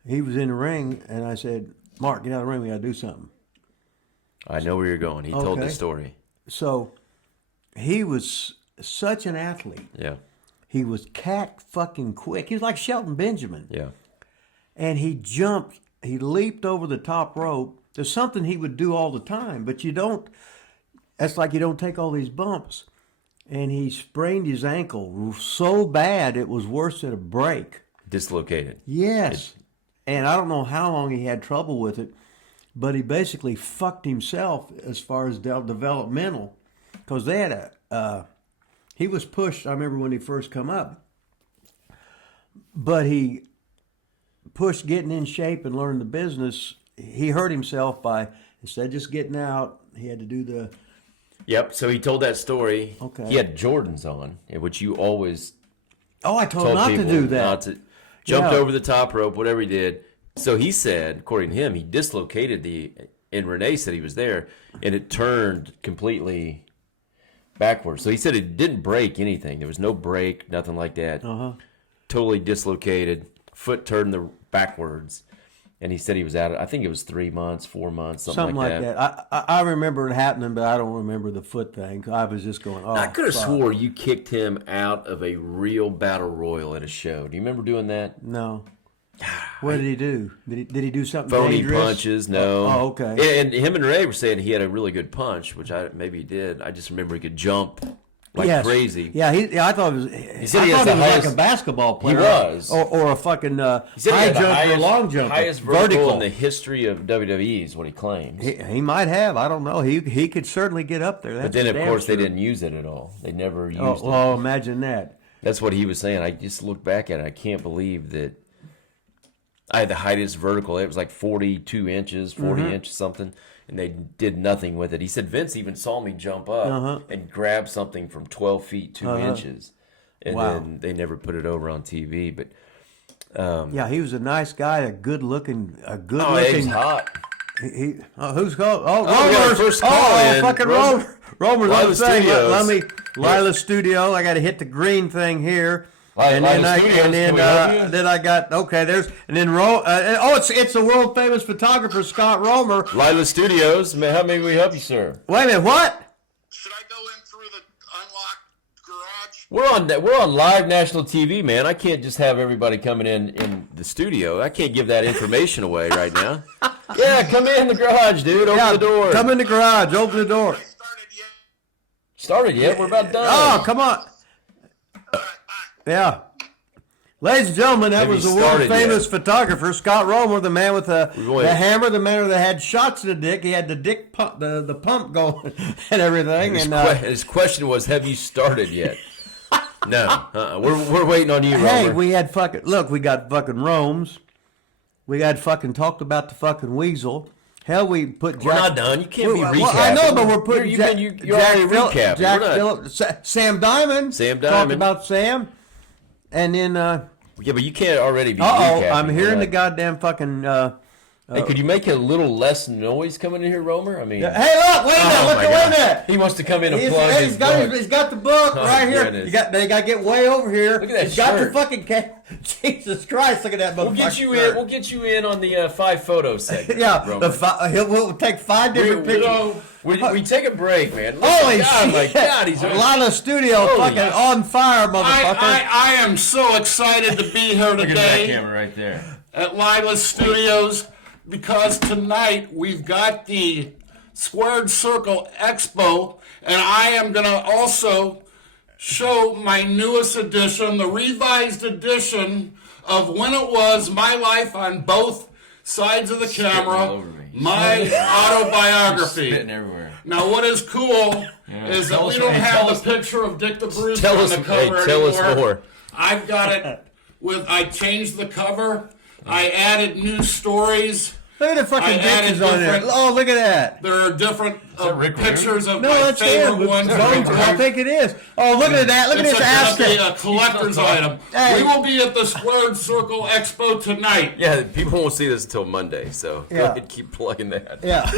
He was in the ring, and I said, Mark, get out of the ring. We got to do something. I know where you're going. He told the Okay. story. So he was such an athlete. Yeah. He was cat fucking quick. He was like Shelton Benjamin. Yeah. And he jumped, he leaped over the top rope. There's something he would do all the time, but that's like you don't take all these bumps. And he sprained his ankle so bad it was worse than a break. Dislocated. Yes. And I don't know how long he had trouble with it, but he basically fucked himself as far as developmental, because they had he was pushed. I remember when he first come up, but he pushed getting in shape and learning the business. He hurt himself by, instead of just getting out, he had to do the. Yep. So he told that story. Okay. He had Jordans on, which you always Oh, I told him not to people do that. not to- jumped Yeah. over the top rope, whatever he did. So he said, according to him, he dislocated and Renee said he was there, and it turned completely backwards. So he said it didn't break anything. There was no break, nothing like that. Totally dislocated, foot turned backwards. And he said he was out, I think it was 3 months, 4 months, something like that. I remember it happening, but I don't remember the foot thing. I was just going, oh, I could have fuck. swore you kicked him out of a real battle royal at a show. Do you remember doing that? No. What did he do? Did he do something Phony dangerous? punches, no. Oh, okay. And him and Ray were saying he had a really good punch, which maybe he did. I just remember he could jump like crazy. Yeah, I thought it was. He said he I has thought the he was highest- like a basketball player. He was. or a fucking He said he high had the jumper or long jumper. highest vertical in the history of WWE is what he claims. He might have. I don't know. He could certainly get up there. That's But then, of damn course, they sure. didn't use it at all. They never used Oh, it. well, imagine that. That's what he was saying. I just look back at it. I can't believe that I had the highest vertical. It was like 42 inches, 40 inches something, and they did nothing with it. He said Vince even saw me jump up and grab something from 12 feet, 2 inches. And then they never put it over on TV. But Yeah, he was a nice guy, a good looking. Egg's hot. Who's called? Oh, we got our Romer's. first call in. Fucking Romer's Lila on the thing. Studios. Let me, Lila Studio. I got to hit the green thing here. Lila Studios, can we help you? Then I got There's it's the world famous photographer Scott Romer. Lila Studios. How may we help you, sir? Wait a minute, what? Should I go in through the We're on live national TV, man. I can't just have everybody coming in the studio. I can't give that information away right now. Yeah, come in the garage, dude. Open the door. Come in the garage. Open the door. Started yet? We're about done. Oh, come on. Yeah. Ladies and gentlemen, that was the world famous photographer, Scott Romer, the man with the hammer, the man that had shots in the dick. He had the dick pump, the pump going and everything. His question was, have you started yet? No. We're waiting on you, Romer. Hey, we got fucking Rome's. We got fucking talked about the fucking weasel. Hell, we put We're not done. You can't be recapping. I know, but we're putting you're already recapping. Jack Phillips, Sam Diamond. Talked about Sam. And then... yeah, but you can't already be recapping. I'm hearing the goddamn fucking... hey, could you make a little less noise coming in here, Romer? I mean... Hey, look! Wait a minute! He wants to come in and plug his book. He's got the book right here. They got to get way over here. Look at that He's shirt. got the fucking... Jesus Christ, look at that motherfucker. We'll get you in on the 5 photo segment. Yeah, Romer. we'll take 5 different pictures. We take a break, man. Holy God, shit! my God, he's Lila Studio fucking on fire, motherfucker. I am so excited to be here Look at that today camera right there. at Lila Studios because tonight we've got the Squared Circle Expo, and I am going to also show my newest edition, the revised edition of When It Was My Life on Both Sides of the Camera, my autobiography. Spitting everywhere. Now, what is cool is that we don't have the picture of Dick the Bruiser on the cover anymore. Tell us more. I've got it I changed the cover. I added new stories. Look at the fucking pictures on there. Oh, look at that. There are different pictures of No, my that's favorite him. ones. I think it is. Oh, look at that. Look at this It's ass. going to be a collector's item. Hey. We will be at the Squared Circle Expo tonight. Yeah, people won't see this until Monday, so go Yeah. ahead, keep plugging that. Yeah.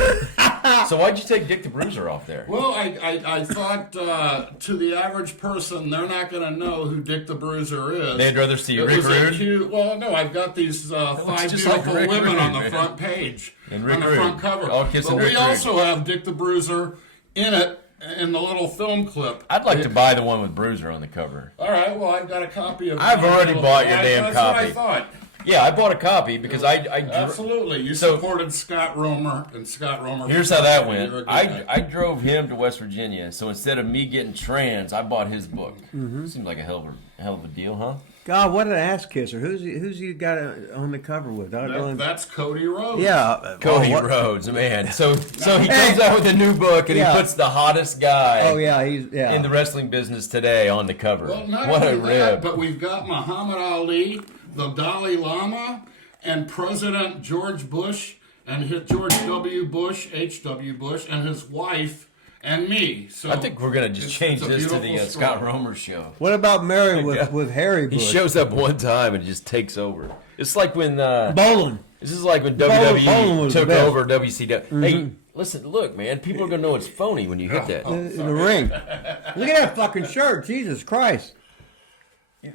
So why'd you take Dick the Bruiser off there? Well, I thought to the average person, they're not going to know who Dick the Bruiser is. They'd rather see It Rick was a Rude? cute, well, no, I've got these 5 just like beautiful Rick women Rude, on the man. front page, And Rick on the Rude. front cover. All kissing But Rick we Rude. also have Dick the Bruiser in it, in the little film clip. I'd like to buy the one with Bruiser on the cover. All right, well, I've got a copy of I've already bought your damn That's copy. what I thought. Yeah, I bought a copy because I Absolutely. You So- supported Scott Romer, and Scott Romer. Here's how that You're a went. good guy. I drove him to West Virginia, so instead of me getting trans, I bought his book. Seems like a hell of a deal, huh? God, what an ass kisser. Who's you got on the cover with? That's Cody Rhodes. Yeah. Cody what- Rhodes, man. So he comes out with a new book and Yeah. he puts the hottest guy Oh, yeah. in the wrestling business today on the cover. Well, not What a only that, rib. but we've got Muhammad Ali, the Dalai Lama, and President George Bush, and George W. Bush, H.W. Bush, and his wife, and me. So I think we're going to just change it's a this to the beautiful Scott story. Romer show. What about Mary with Harry He Bush? shows up one time and just takes over. It's like when Bowling. this is like when Bowling WWE was the took best. over WCW. Hey, listen, look, man, people are going to know it's phony when you hit that. In the ring. Look at that fucking shirt. Jesus Christ.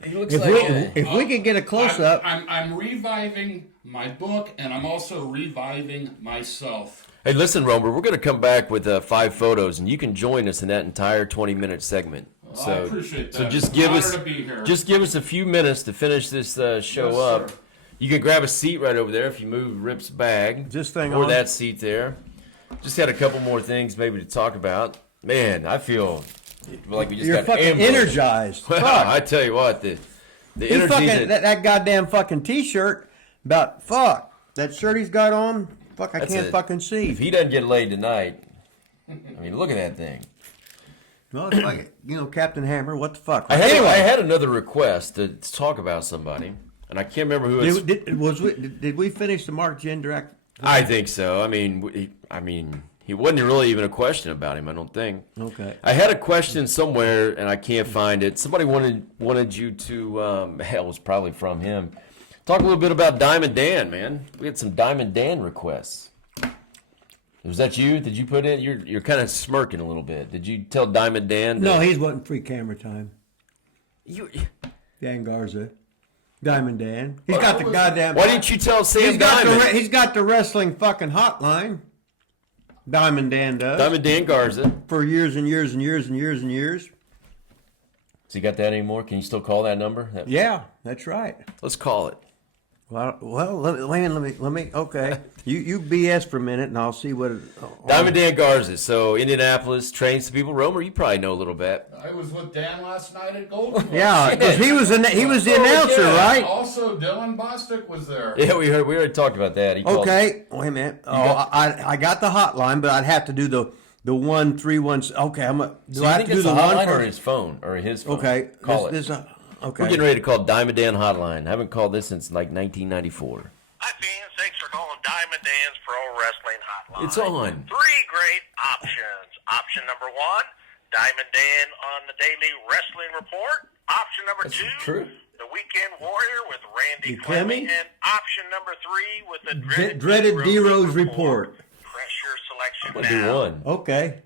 He looks If like we could get a close up. I'm reviving my book, and I'm also reviving myself. Hey, listen, Romer, we're going to come back with 5 photos, and you can join us in that entire 20-minute segment. I appreciate that. So just It's give an us honor to be here. just give us a few minutes to finish this show Yes, up. sir. You can grab a seat right over there if you move Rip's bag. This thing or on? that seat there. Just had a couple more things maybe to talk about. Man, I feel like we just You're got fucking ambushed. energized. Well, Fuck. I tell you what, the He energy fucking, that goddamn fucking T-shirt about, fuck, that shirt he's got on, fuck, I That's can't it. fucking see. if he doesn't get laid tonight, I mean, look at that thing. Well, it's like, Captain Hammer, what the fuck? I Anyway, had another request to talk about somebody, and I can't remember who it's. did we finish the Mark Jindrak? I think so. I mean, he wasn't really even a question about him. I don't think. Okay. I had a question somewhere, and I can't find it. Somebody wanted you to. Hell, it was probably from him. Talk a little bit about Diamond Dan, man. We had some Diamond Dan requests. Was that you? Did you put in? You're kind of smirking a little bit. Did you tell Diamond Dan? No, he's wanting free camera time. You, Dan Garza. Diamond Dan. He's got the goddamn... why didn't you tell Sam Diamond? He's got the wrestling fucking hotline. Diamond Dan does. Diamond Dan Garza. For years and years and years and years and years. So you got that anymore? Can you still call that number? Yeah, that's right. Let's call it. Well, let me. Okay, you BS for a minute, and I'll see what. Diamond Dan Garza. So Indianapolis trains the people. Romer, you probably know a little bit. I was with Dan last night at Golden. Yeah, because he was the announcer, right? Also, Dylan Bostic was there. Yeah, we already talked about that. He called. Okay, wait a minute. I got the hotline, but I'd have to do the 131. Okay, Do I have to do the hotline or his phone or his phone? Okay, call it. Okay. We're getting ready to call Diamond Dan Hotline. I haven't called this since like 1994. Hi, fans. Thanks for calling Diamond Dan's Pro Wrestling Hotline. It's on. 3 great options. Option number 1, Diamond Dan on the Daily Wrestling Report. Option number 2, true. The Weekend Warrior with Randy Fleming. And option number 3 with the dreaded D-Rose report. Press your selection I'm going to do now. one. Okay.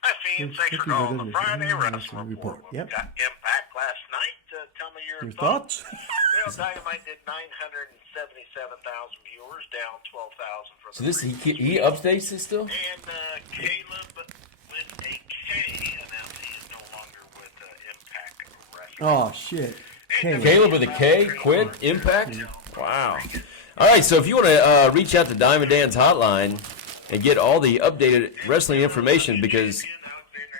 Hi, fans. Thanks for calling the Friday Wrestling Report. Yep. Got Impact last night. Tell me your thoughts? Well, Dynamite did 977,000 viewers, down 12,000 from So the this previous he updates this still? And Caleb with a K announced he is no longer with Impact Wrestling. Oh shit. Caleb with a K quit Impact. Wow. All right, so if you want to reach out to Diamond Dan's hotline and get all the updated wrestling information, because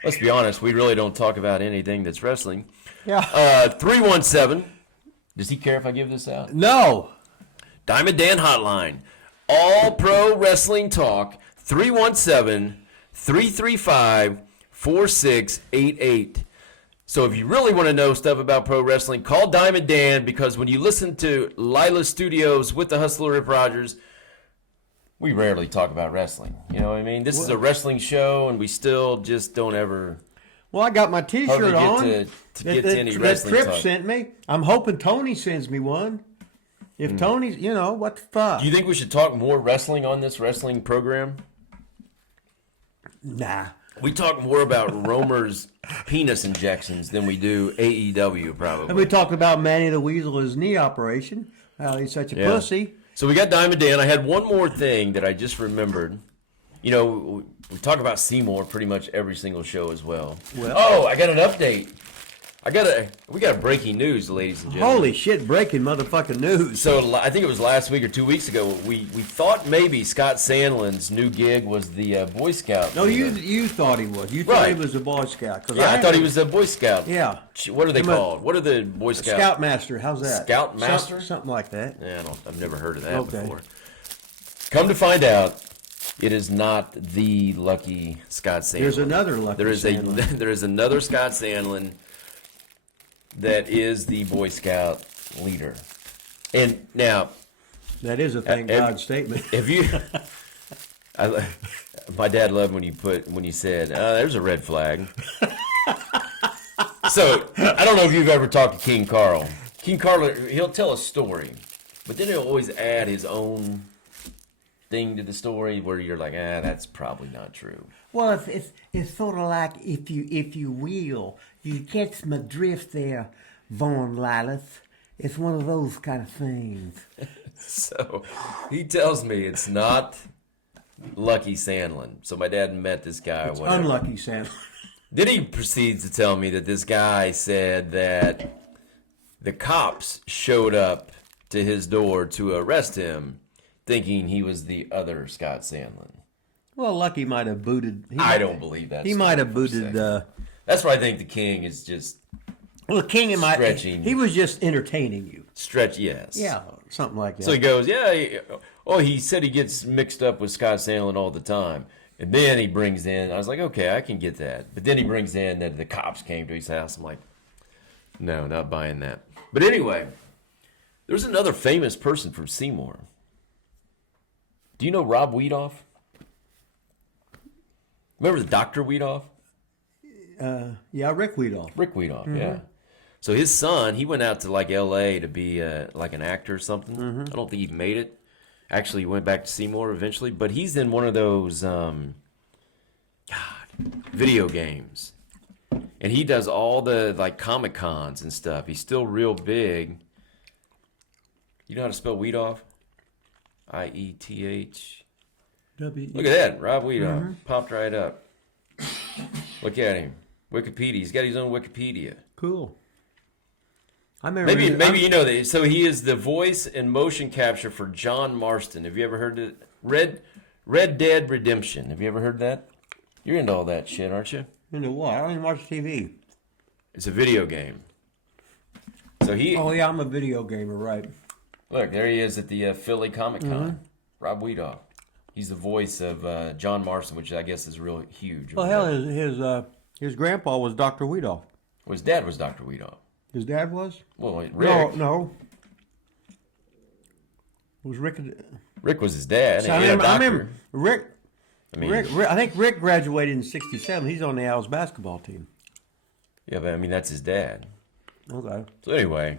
let's be honest, we really don't talk about anything that's wrestling. Yeah. 317. Does he care if I give this out? No. Diamond Dan Hotline. All Pro Wrestling Talk. 317-335-4688. So if you really want to know stuff about pro wrestling, call Diamond Dan, because when you listen to Lila Studios with the Hustler Rip Rogers, we rarely talk about wrestling. You know what I mean? This is a wrestling show, and we still just don't ever... Well, I got my T-shirt hardly get on. to get to any wrestling that Tripp talk. sent me. I'm hoping Tony sends me one. If Tony's, what the fuck? Do you think we should talk more wrestling on this wrestling program? Nah. We talk more about Romer's penis injections than we do AEW, probably. And we talked about Manny the Weasel, his knee operation. How he's such a pussy. So we got Diamond Dan. I had one more thing that I just remembered. You know, we talk about Seymour pretty much every single show as well. I got an update. We got breaking news, ladies and gentlemen. Holy shit, breaking motherfucking news. So I think it was last week or 2 weeks ago. We thought maybe Scott Sandlin's new gig was the Boy Scout. No, you thought he was. You thought he was a Boy Scout. Yeah, I thought he was a Boy Scout. Yeah. What are they called? What are the Boy Scouts? Scoutmaster. How's that? Scoutmaster? Something like that. Yeah, I've never heard of that before. Come to find out, it is not the lucky Scott Sandlin. There's another lucky Sandlin. There is another Scott Sandlin that is the Boy Scout leader. And now, that is a thank God statement. If you, my dad loved when you said, "There's a red flag." So I don't know if you've ever talked to King Carl. King Carl, he'll tell a story, but then he'll always add his own thing to the story where you're like, that's probably not true. Well, it's sort of like, if you will, you catch my drift there, Von Lilith. It's one of those kind of things. So he tells me it's not Lucky Sandlin. So my dad met this guy. It's whatever. unlucky Sandlin. Then he proceeds to tell me that this guy said that the cops showed up to his door to arrest him, thinking he was the other Scott Sandlin. Well, Lucky might have booted. I don't believe that. He might have booted. That's why I think the King is just King and stretching. He was just entertaining you. Yes. Yeah, something like that. So he goes, he said he gets mixed up with Scott Sandlin all the time. And then he brings in, I was like, okay, I can get that. But then he brings in that the cops came to his house. I'm like, no, not buying that. But anyway, there's another famous person from Seymour. Do you know Rob Weedoff? Remember the Dr. Weedoff? Yeah, Rick Weedoff. Rick Weedoff, yeah. So his son, he went out to like L.A. to be like an actor or something. I don't think he made it. Actually, he went back to Seymour eventually. But he's in one of those video games. And he does all the like Comic-Cons and stuff. He's still real big. You know how to spell Weedoff? I-E-T-H. W. Look at that. Rob Weedoff. Popped right up. Look at him. Wikipedia. He's got his own Wikipedia. Cool. I remember Maybe you know that. So he is the voice and motion capture for John Marston. Have you ever heard it? Red Dead Redemption. Have you ever heard that? You're into all that shit, aren't you? Into what? I don't even watch TV. It's a video game. So he. Oh yeah, I'm a video gamer, right? Look, there he is at the Philly Comic Con. Mm-hmm. Rob Weedoff. He's the voice of John Marston, which I guess is real huge. Well, hell, his grandpa was Dr. Weedoff. Well, his dad was Dr. Weedoff. His dad was? Well, Rick. No. Was Rick? Rick was his dad. So I remember Rick. I think Rick graduated in '67. He's on the Owls basketball team. Yeah, but I mean that's his dad. Okay. So anyway,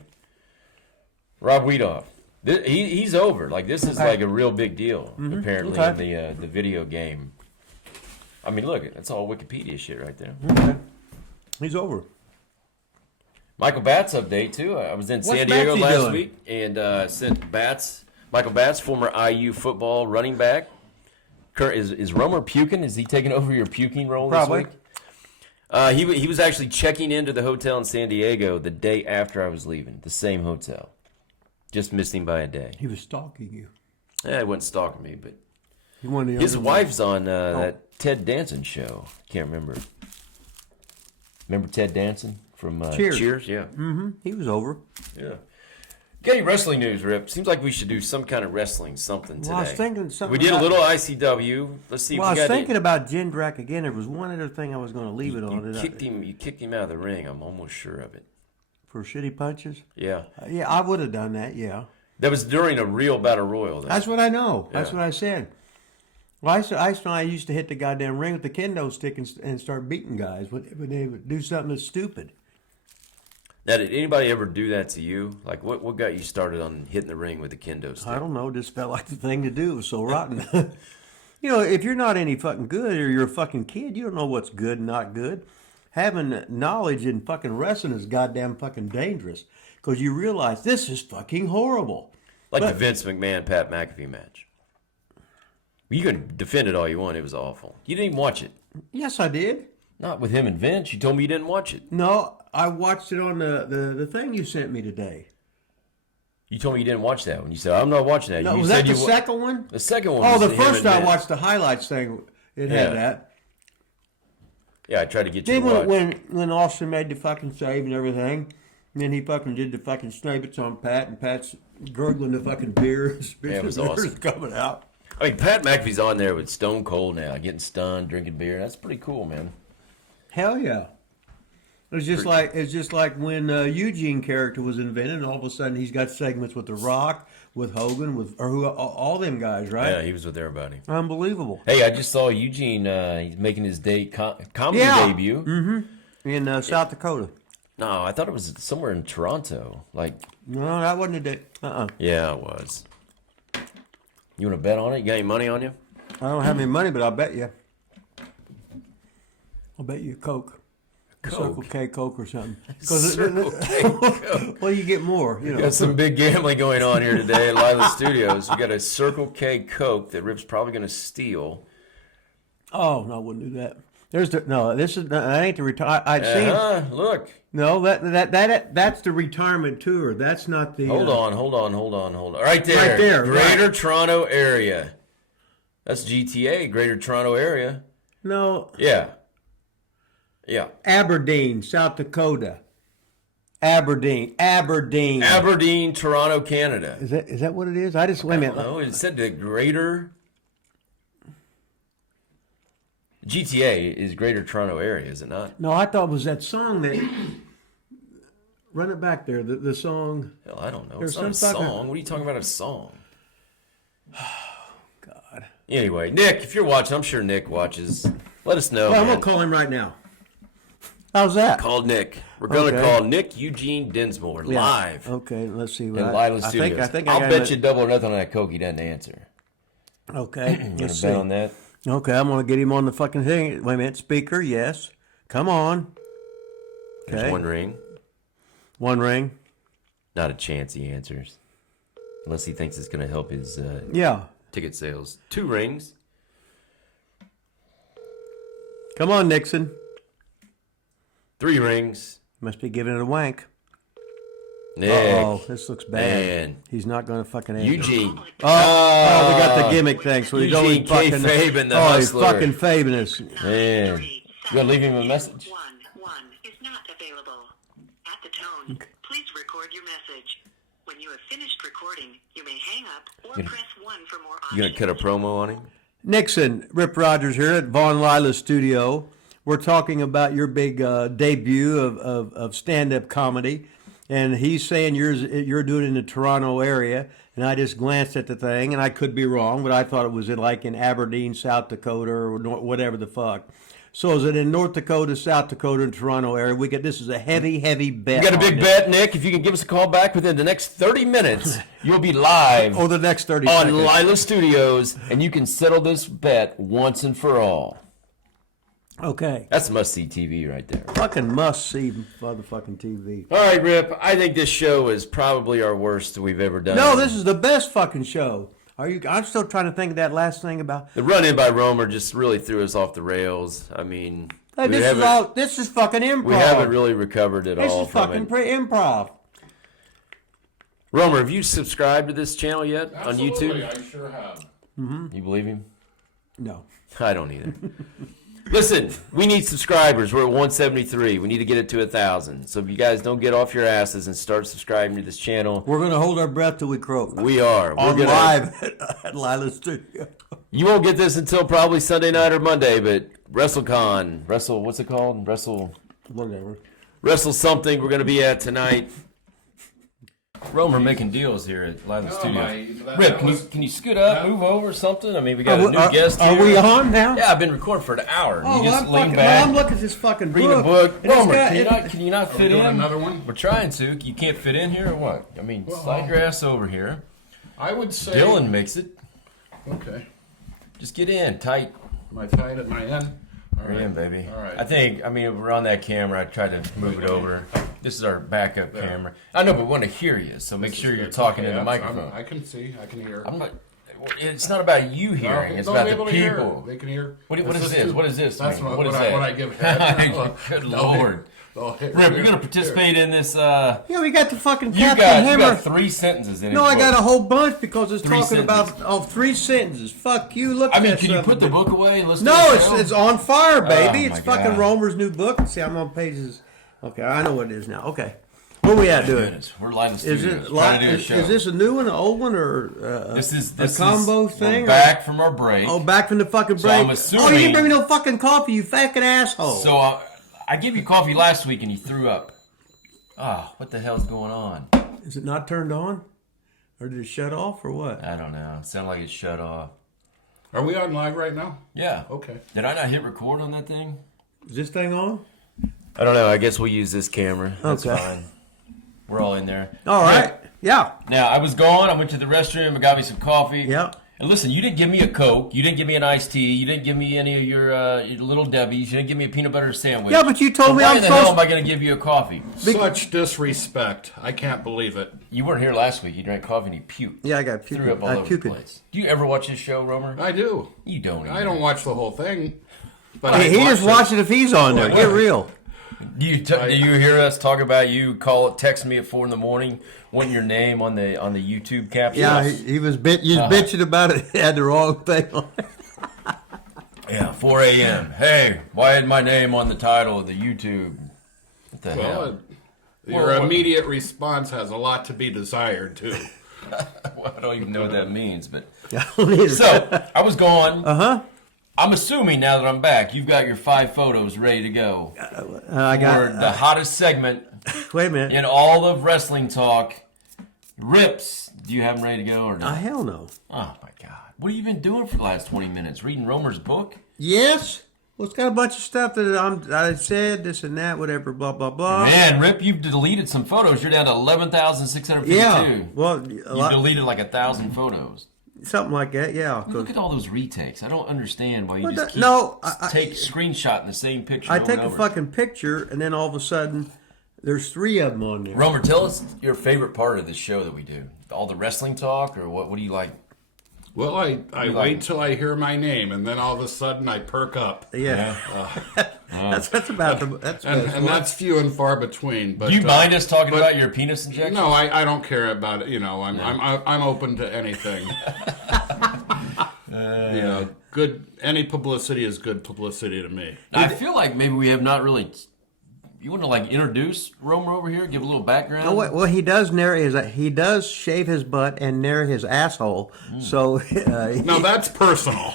Rob Weedoff. He's over. Like this is like a real big deal. Apparently in the video game. I mean, look, that's all Wikipedia shit right there. Okay. He's over. Michael Batts update too. I was in San Diego last week and sent Batts. Michael Batts, former IU football running back. Is Romer puking? Is he taking over your puking role this week? He was actually checking into the hotel in San Diego the day after I was leaving. The same hotel. Just missed him by a day. He was stalking you. Yeah, he wasn't stalking me, but He his wife's on that Ted Danson show. Can't remember. Remember Ted Danson from Cheers? Yeah. Mm-hmm. He was over. Yeah. Okay, wrestling news, Rip. Seems like we should do some kind of wrestling something today. Well, I was thinking something. We did a little ICW. Let's see. Well, I if we was got thinking about Jindrak again. There was one other thing I was going to leave it on. You kicked him out of the ring. I'm almost sure of it. For shitty punches? Yeah. Yeah, I would have done that, yeah. That was during a real battle royal. That's what I know. Yeah. That's what I said. Well, I used to hit the goddamn ring with the kendo stick and start beating guys when they would do something that's stupid. Now, did anybody ever do that to you? Like, what got you started on hitting the ring with a kendo stick? I don't know. Just felt like the thing to do. It was so rotten. You know, if you're not any fucking good or you're a fucking kid, you don't know what's good and not good. Having knowledge in fucking wrestling is goddamn fucking dangerous because you realize this is fucking horrible. Like the Vince McMahon Pat McAfee match. You can defend it all you want. It was awful. You didn't even watch it. Yes, I did. Not with him and Vince. You told me you didn't watch it. No, I watched it on the thing you sent me today. You told me you didn't watch that one. You said, I'm not watching that. No, you was said that the second one? The second one Oh, was the him first and I Vince. watched the highlights thing. It had that. Yeah, I tried to get you Then to watch. when Austin made the fucking save and everything, and then he fucking did the fucking snippets on Pat, and Pat's gurgling the fucking beer. Yeah, it was awesome. Coming out. I mean, Pat McAfee's on there with Stone Cold now, getting stunned, drinking beer. That's pretty cool, man. Hell yeah. It's just like when Eugene character was invented, and all of a sudden he's got segments with The Rock, with Hogan, all them guys, right? Yeah, he was with everybody. Unbelievable. Hey, I just saw Eugene. He's making his comedy debut. Mm-hmm. In South Dakota. No, I thought it was somewhere in Toronto. No, that wasn't a day. Yeah, it was. You want to bet on it? You got any money on you? I don't have any money, but I'll bet you. I'll bet you a Coke. Circle K Coke or something. Circle K Coke. Well, you get more. You know. Got some big gambling going on here today at Lila Studios. You got a Circle K Coke that Rip's probably going to steal. Oh no, I wouldn't do that. That ain't the retire. I'd seen. Look. No, that's the retirement tour. That's not the. Hold on. Right there. Greater Toronto area. That's GTA, Greater Toronto area. No. Yeah. Aberdeen, South Dakota. Aberdeen, Toronto, Canada. Is that what it is? Wait a minute. No, it said the Greater. GTA is Greater Toronto area, is it not? No, I thought it was that song that. Run it back there. The song. Hell, I don't know. It's not a song. What are you talking about? A song? God. Anyway, Nick, if you're watching, I'm sure Nick watches. Let us know. Well, I'm gonna call him right now. How's that? Call Nick. We're gonna call Nick Eugene Dinsmore live. Okay, let's see what in Lila Studios. I think I'll bet you double or nothing on that Coke. He doesn't answer. Okay, let's bet on that. Okay, I'm gonna get him on the fucking thing. Wait a minute, speaker. Yes, come on. Okay. There's one ring. One ring. Not a chance he answers, unless he thinks it's gonna help his ticket sales. Two rings. Come on, Nixon. 3 rings. Must be giving it a wank. Nick. Oh, this looks bad. Man. He's not going to fucking answer. Eugene. Oh, we got the gimmick thing. So he's only Eugene fucking. kayfabing the oh, he's hustler. fucking fabing us. Man. You gonna leave him a message? One is not available. At the tone, please record your message. When you have finished recording, you may hang up or press 1 for more options. You gonna cut a promo on him? Nixon, Rip Rogers here at Von Lila's studio. We're talking about your big debut of stand-up comedy, and he's saying you're doing it in the Toronto area. And I just glanced at the thing, and I could be wrong, but I thought it was in Aberdeen, South Dakota, or whatever the fuck. So is it in North Dakota, South Dakota, and Toronto area? This is a heavy bet. You got a big bet, Nick. If you can give us a call back within the next 30 minutes, you'll be live Oh, the next 30 on seconds. Lila Studios, and you can settle this bet once and for all. Okay. That's must-see TV right there. Fucking must-see motherfucking TV. All right, Rip. I think this show is probably our worst we've ever done. No, this is the best fucking show. I'm still trying to think of that last thing about. The run-in by Romer just really threw us off the rails. I mean, Hey, this is fucking improv. we haven't really recovered at This all is from fucking it. improv. Romer, have you subscribed to this channel yet on Absolutely, YouTube? I sure have. You believe him? No. I don't either. Listen, we need subscribers. We're at 173. We need to get it to 1,000. So if you guys don't get off your asses and start subscribing to this channel, We're going to hold our breath till we croak. we are. We're On gonna, live at Lila's studio. You won't get this until probably Sunday night or Monday, but WrestleCon, what's it called? Whatever. Wrestle something we're going to be at tonight. Romer making deals here at Lila Studios. Rip, can you scoot up, move over or something? I mean, we got a new guest here. Are we on now? Yeah, I've been recording for an hour. Oh, You just I'm lean fucking, back. I'm looking at this fucking Read a book. book. And it's Romer, got- can you not fit doing in? another one? We're trying to. You can't fit in here or what? I mean, slide your ass over here. I would say. Dylan makes it. Okay. Just get in tight. Am I tied at my end? All We're in, baby. All right. I mean, we're on that camera. I tried to move it over. This is our backup camera. I know, but we want to hear you, so make sure you're talking in the microphone. I can see. I can hear. I'm not. It's not about you hearing. It's about the people. They can hear. What is this? What is this? That's mean? what is I give head. Good Lord. Rip, you're going to participate in this. Yeah, we got the fucking You Captain got Hammer. 3 sentences in it. No, I got a whole bunch because it's 3 talking about 3 sentences. Fuck you. Look. I mean, at can you that put the son of a book away and listen No, to the show? it's on fire, baby. Oh, It's my fucking God. Romer's new book. See, I'm on pages. Okay, I know what it is now. Okay, where we at doing? Goodness, we're live in Is studios. it Trying to do a show. is this a new one, an old one, or This is a combo we're thing? back from our break. Oh, back from the fucking So break. I'm assuming- Oh, you didn't bring me no fucking coffee, you fucking asshole. So I gave you coffee last week and you threw up. Ah, what the hell's going on? Is it not turned on, or did it shut off, or what? I don't know. It sounded like it shut off. Are we on live right now? Yeah. Okay. Did I not hit record on that thing? Is this thing on? I don't know. I guess we'll use this camera. That's Okay. fine. We're all in there. All right. Yeah. Now, I was gone. I went to the restroom. I got me some coffee. Yeah. And listen, you didn't give me a Coke. You didn't give me an iced tea. You didn't give me any of your Little Debbie's. You didn't give me a peanut butter sandwich. Yeah, but you told So me why I'm the hell supposed. am I going to give you a coffee? Such disrespect. I can't believe it. You weren't here last week. You drank coffee and you puked. Yeah, I got puking. Threw up all I over the puking. place. Do you ever watch this show, Romer? I do. You don't. I don't watch the whole thing. But He just watch it if he's on there. Well, Get real. Do you hear us talk about you? Text me at 4 a.m, wanting your name on the YouTube caption. Yeah, he was bitching about it. He had the wrong thing on it. Yeah, 4 a.m. Hey, why is my name on the title of the YouTube? What the hell? Well, your Well, immediate response has a lot to be desired, too. Well, I don't even know what that means, but So, so I was gone. I'm assuming now that I'm back, you've got your 5 photos ready to go I for got. the hottest segment Wait a minute. in all of wrestling talk. Rips, do you have them ready to go or not? Hell no. Oh my God! What have you been doing for the last 20 minutes? Reading Romer's book? Yes. Well, it's got a bunch of stuff that I said this and that, whatever, blah blah blah. Man, Rip, you've deleted some photos. You're down to 11,652. Yeah. Well, You deleted like 1,000 photos. something like that. Yeah. Look at all those retakes. I don't understand why you Well, just that- keep no, take screenshot in the same picture. I over take and a over. fucking picture, and then all of a sudden, there's 3 of them on there. Romer, tell us your favorite part of the show that we do. All the wrestling talk, or what? What do you like? Well, I wait till I hear my name, and then all of a sudden I perk up. Yeah. That's about the And that's few and far between. But Do you mind us talking about your penis injection? No, I don't care about it. You know, I'm open to anything. You know, any publicity is good publicity to me. I feel like maybe we have not really. You want to like introduce Romer over here? Give a little background. Oh, well, he does he does shave his butt and narrow his asshole. So No, that's personal.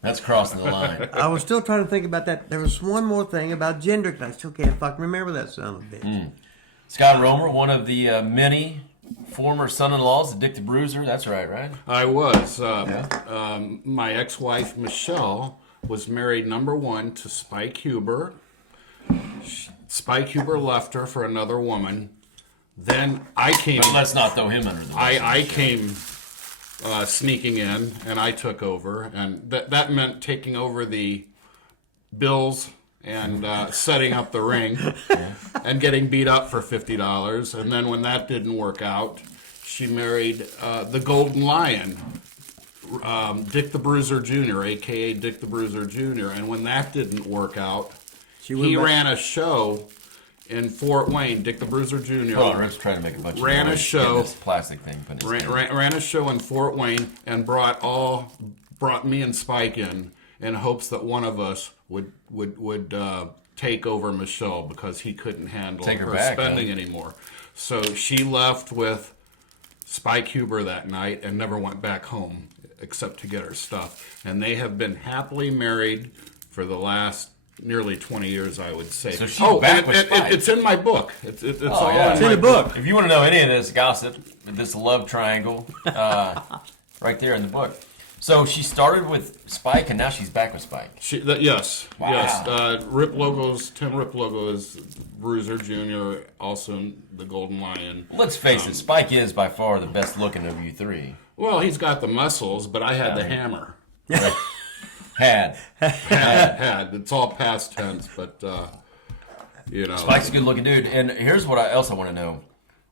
That's crossing the line. I was still trying to think about that. There was one more thing about gender, and I still can't fucking remember that son of a bitch. Scott Romer, one of the many former son-in-laws of Dick the Bruiser. That's right? I was. My ex-wife Michelle was married #1 to Spike Huber. Spike Huber left her for another woman. Then I came. But let's not throw him under the bus. I came sneaking in, and I took over, and that meant taking over the bills and setting up the ring and getting beat up for $50. And then when that didn't work out, she married the Golden Lion, Dick the Bruiser Jr., a.k.a. Dick the Bruiser Jr. And when that didn't work out, he ran a show in Fort Wayne. Dick the Bruiser Jr. Oh, Rip's trying to make a bunch ran of a show. This plastic thing. Ran a show in Fort Wayne and brought me and Spike in hopes that one of us would take over Michelle because he couldn't handle her spending anymore. So she left with Spike Huber that night and never went back home except to get her stuff. And they have been happily married for the last nearly 20 years, I would say. So she's back with Spike. It's in my book. It's all It's in the book. If you want to know any of this gossip, this love triangle, right there in the book. So she started with Spike, and now she's back with Spike. Yes. Wow. Yes. Tim Rip logo is Bruiser Jr., also the Golden Lion. Let's face it, Spike is by far the best looking of you three. Well, he's got the muscles, but I had the hammer. Had. It's all past tense, but you know. Spike's a good looking dude. And here's what else I want to know.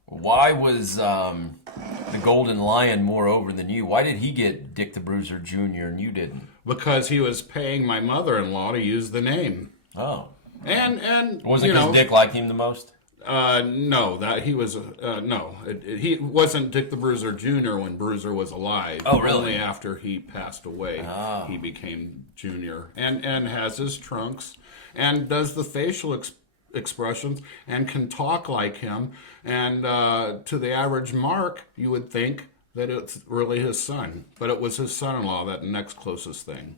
Why was the Golden Lion more over than you? Why did he get Dick the Bruiser Jr. and you didn't? Because he was paying my mother-in-law to use the name. Oh. And Was it because Dick liked him the most? No, that he was no. He wasn't Dick the Bruiser Jr. when Bruiser was alive. Oh, really? Only after he passed away, he became Junior, and has his trunks, and does the facial expressions, and can talk like him. And to the average Mark, you would think that it's really his son, but it was his son-in-law, that next closest thing.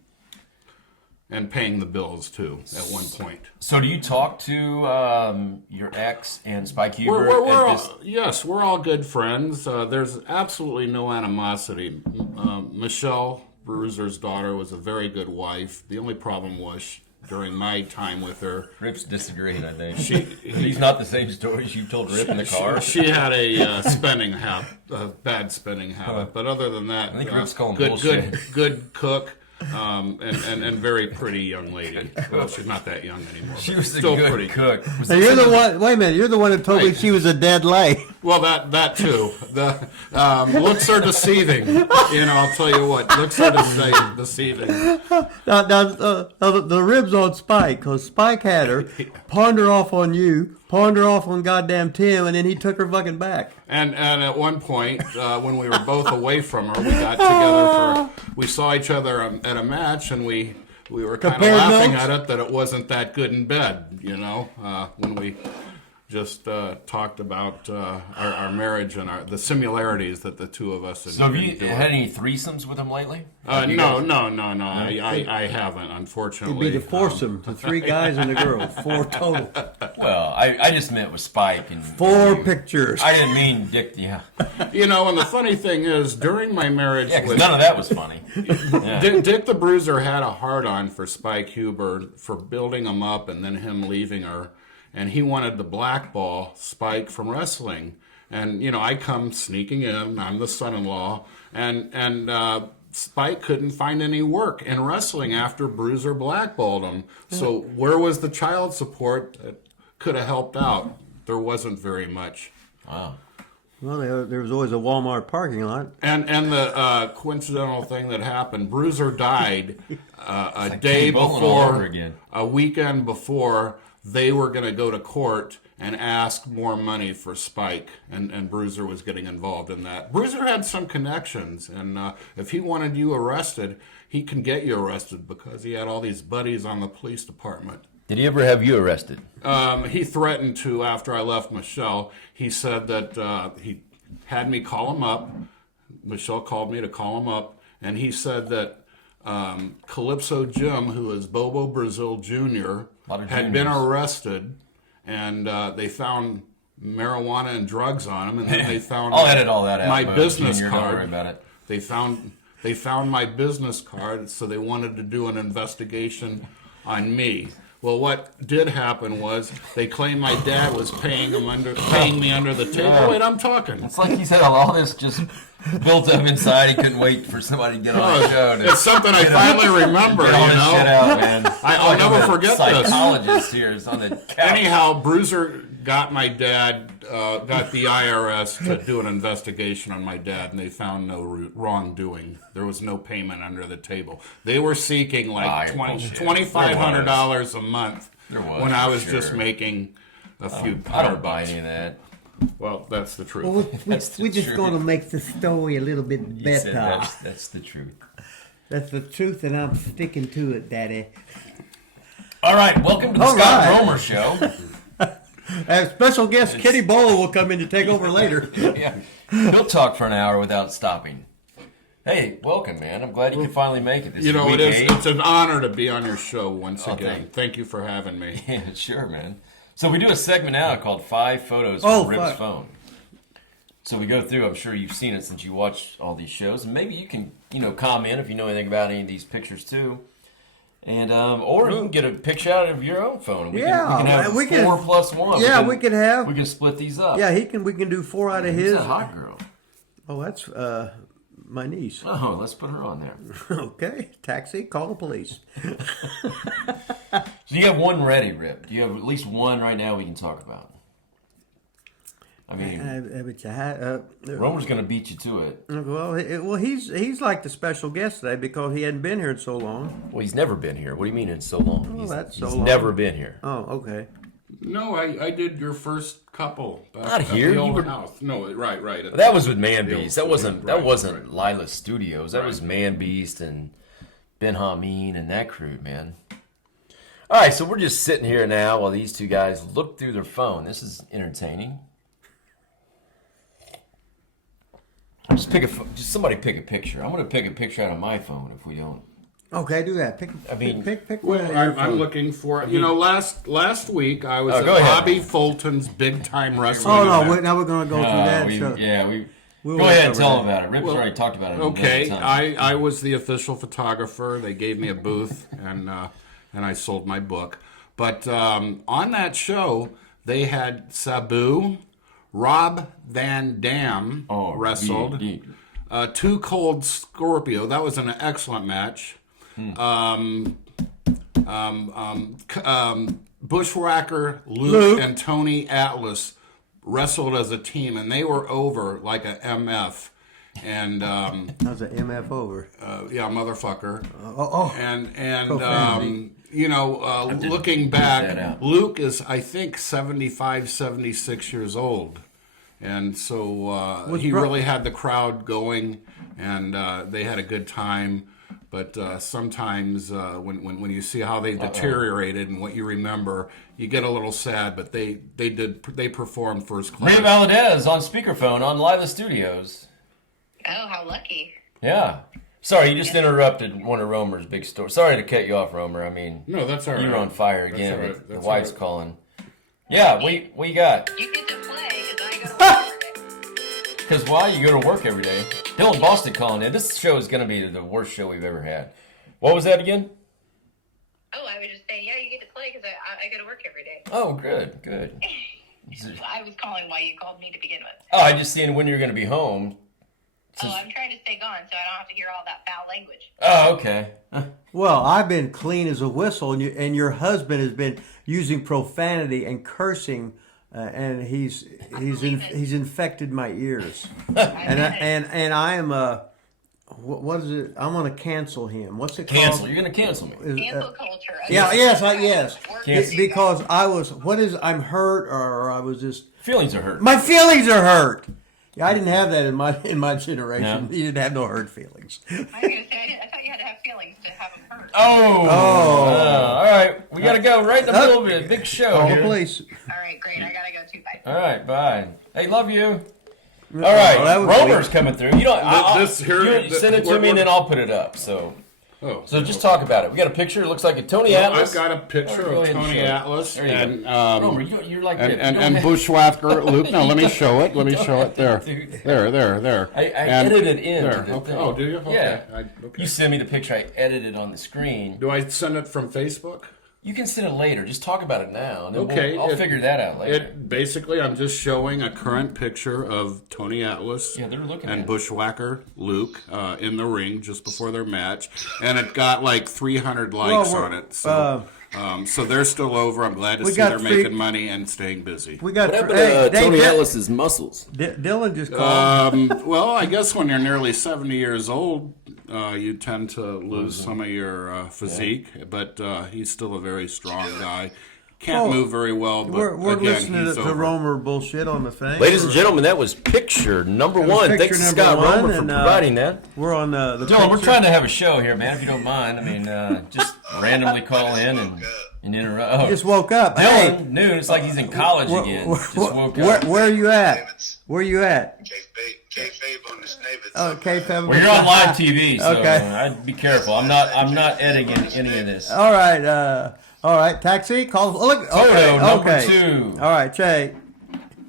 And paying the bills, too, at one point. So do you talk to your ex and Spike Huber? Yes, we're all good friends. There's absolutely no animosity. Michelle, Bruiser's daughter, was a very good wife. The only problem was, during my time with her... Rip's disagreed, I think. He's not the same stories you told Rip in the car. She had a spending habit, a bad spending habit. But other than that, I think Rip's calling bullshit. Good cook. And very pretty young lady. Well, she's not that young anymore. She was still a good pretty cook. Now you're the one. Wait a minute. You're the one that told me she was a dead lay. Well, that too. The looks are deceiving. I'll tell you what. Looks are deceiving. Now, the ribs on Spike, because Spike had her, pawned her off on you, pawned her off on goddamn Tim, and then he took her fucking back. And at one point, when we were both away from her, we got together we saw each other at a match, and we were kind of laughing at it that it wasn't that good in bed, when we just talked about our marriage and the similarities that the two of us had. So have you had any threesomes with him lately? No. I haven't, unfortunately. It'd be the foursome, the three guys and the girl, 4 total. Well, I just meant with Spike. And 4 pictures. I didn't mean Dick, yeah. And the funny thing is, during my marriage... Yeah, because none of that was funny. Yeah. Dick the Bruiser had a hard-on for Spike Huber for building him up and then him leaving her. And he wanted to blackball Spike from wrestling. And, I come sneaking in. I'm the son-in-law. And Spike couldn't find any work in wrestling after Bruiser blackballed him. So where was the child support that could have helped out? There wasn't very much. Wow. Well, there was always a Walmart parking lot. And the coincidental thing that happened, Bruiser died a like day Kenny Bolin all over before, again. a weekend before they were going to go to court and ask more money for Spike, and Bruiser was getting involved in that. Bruiser had some connections, and if he wanted you arrested, he can get you arrested because he had all these buddies on the police department. Did he ever have you arrested? He threatened to after I left Michelle. He said that he had me call him up. Michelle called me to call him up, and he said that Calypso Jim, who is Bobo Brazil Jr., had been arrested, and they found marijuana and drugs on him, and then they found I'll edit all that out. my business Junior, card. Don't worry about it. They found my business card, so they wanted to do an investigation on me. Well, what did happen was they claimed my dad was paying me under the table. Wait, I'm talking. It's like he said all this just built up inside. He couldn't wait for somebody to get on the show. It's something I finally remember, Get all this shit out, man. I'll never forget this. Psychologist here is on the couch. Anyhow, Bruiser got my dad, got the IRS to do an investigation on my dad, and they found no wrongdoing. There was no payment under the table. They were seeking like $2,500 a month when I was just making a few. I don't buy any of that. Well, that's the truth. Well, That's the we're just truth. going to make the story a little bit You said better. that's the truth. That's the truth, and I'm sticking to it, Daddy. All right, welcome to the All Scott right. Romer Show. Our special guest Kenny Bowler will come in to take over later. Yeah, he'll talk for an hour without stopping. Hey, welcome, man. I'm glad you could finally make it. This You know, week 8. it's an honor to be on your show once again. thanks. Thank you for having me. Yeah, sure, man. So we do a segment now called 5 Photos Oh, from Rip's fuck. Phone. So we go through, I'm sure you've seen it since you watched all these shows, and maybe you can, comment if you know anything about any of these pictures too. And or you can get a picture out of your own phone. We can have we can- 4 plus 1. Yeah, we can have. We can split these up. Yeah, we can do 4 out of Who's his. that hot girl? Oh, that's my niece. Oh, let's put her on there. Okay, taxi, call the police. So you have one ready, Rip. Do you have at least one right now we can talk about? I mean, Romer's going to beat you to it. Well, he's like the special guest today because he hadn't been here in so long. Well, he's never been here. What do you mean in so long? Oh, he's that's so he's long. never been here. Oh, okay. No, I did your first couple. Back Not at here, the you old were- house. No, right. That was with Man The Beast. old That studio, wasn't right. Lila's Studios. That was Man Beast and Ben Hameen and that crew, man. All right, so we're just sitting here now while these two guys look through their phone. This is entertaining. Just somebody pick a picture. I'm going to pick a picture out of my phone if we don't. Okay, do that. Pick one. Well, I'm looking for last week I was Oh, at go ahead. Bobby Fulton's big time wrestling. Oh no! event. Now we're going to go through that. we so we'll go ahead and cover tell that. them about it. Rip's already talked about it. Okay, a million times. I was the official photographer. They gave me a booth, and I sold my book. But on that show, they had Sabu, Rob Van Dam wrestled, Too Cold Scorpio. That was an excellent match. Bushwhacker Luke and Tony Atlas wrestled as a team, and they were over like a MF. And How's the MF over? yeah, motherfucker. And Profanity. looking that back, out. Luke is I think 75, 76 years old, and so he really had the crowd going, and they had a good time. But sometimes when you see how they deteriorated and what you remember, you get a little sad. But they performed first class. Rita Valadez on speakerphone on Lila Studios. Oh, how lucky. Yeah. Sorry, you just interrupted one of Romer's big stories. Sorry to cut you off, Romer. I mean, No, that's all right. you were on fire That's again. all right. But the That's wife's all right. calling. Yeah, we got. You get to play because I go to work. Because why? You go to work every day. Dylan Boston calling in. This show is going to be the worst show we've ever had. What was that again? Oh, I was just saying, yeah, you get to play because I go to work every day. Oh, good. I was calling why you called me to begin with. Oh, I just seen when you're going to be home. Oh, I'm trying to stay gone so I don't have to hear all that foul language. Oh, okay. Well, I've been clean as a whistle, and your husband has been using profanity and cursing and he's infected my ears, and I am what is it? I want to cancel him. What's it called? Cancel. You're going to cancel me. Cancel culture. Yes. Cancel. Because I'm hurt, or I was just Feelings are hurt. my feelings are hurt. Yeah, I didn't have that in my generation. No. You didn't have no hurt feelings. I was going to say, I thought you had to have feelings to have them hurt. Oh. All right. We got to go right in the middle of a big show Call here. the police. All right, great. I got to go too. Bye. All right. Bye. Hey, love you. All right. that was Romer's coming through. You know, send it to me we're- and then I'll put it up. So just okay. talk about it. We got a picture. It looks like a Tony Well, Atlas. I've got a picture Go of ahead and Tony show it. Atlas There you and go. Romer, you're like this. and Bushwhacker Luke. No, let me show it. Let me show it there. There. I And edited in. there. The Okay. thing. Oh, do you? Okay. Yeah. Okay. You send me the picture. I edited on the screen. Do I send it from Facebook? You can send it later. Just talk about it now. And then Okay, I'll figure that out later. Basically, I'm just showing a current picture of Tony Atlas Yeah, they're looking at and it. Bushwhacker Luke in the ring just before their match, and it got like 300 likes Well, on it. So they're still over. I'm glad to we see got they're three- making money and staying busy. We got What happened to Dave, Tony Atlas's muscles? Dylan just called. Well, I guess when you're nearly 70 years old, you tend to lose some of your physique, but he's still a very strong guy. Can't move very well, but We're again, listening he's to over. Romer bullshit on the thing. Ladies and gentlemen, that was picture number one. picture Thanks to number Scott one, Romer for and, providing that. We're on the Dylan, we're picture. trying to have a show here, man. If you don't mind, I mean, just randomly call in and interrupt. Oh, Just woke up. Dylan, Hey, noon. It's like he's in college again. Just woke where, up. where are you at? Where you at? Kayfabe on the Snavis. Oh, Kayfabe. Well, you're on live TV, so Okay. I'd be careful. I'm not editing any of this. All right. Taxi. Call. Look. Photo number Okay. 2. All right, Che.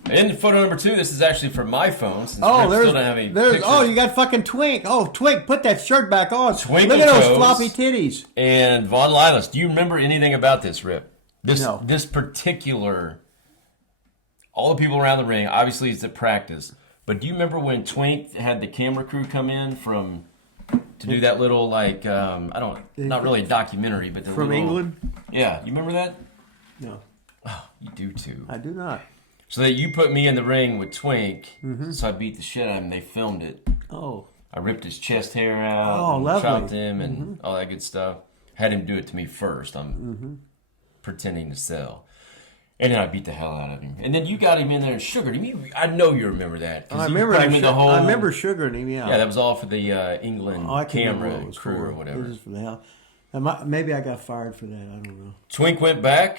And photo number 2. This is actually for my phone. Since Oh, Rip there's. still don't have any pictures. Oh, you got fucking Twink. Oh, Twink, put that shirt back on. Twinkle Look at those toes. floppy titties. And Von Lilas. Do you remember anything about this, Rip? No. This particular. All the people around the ring. Obviously, it's at practice. But do you remember when Twink had the camera crew come in to do that little not really a documentary, but From England? Yeah, you remember that? No, You do too. I do not. So that you put me in the ring with Twink, so I beat the shit out of him. They filmed it. Oh, I ripped his chest hair out, Oh, and lovely. chopped him, and all that good stuff. Had him do it to me first. I'm pretending to sell. And then I beat the hell out of him. And then you got him in there and sugared him. I know you remember that. 'Cause I you remember. put him in the whole, I remember sugaring him. Yeah, that was all for the England Oh, I can't remember camera what it was crew for. or It whatever. was just for the hell. Maybe I got fired for that. I don't know. Twink went back,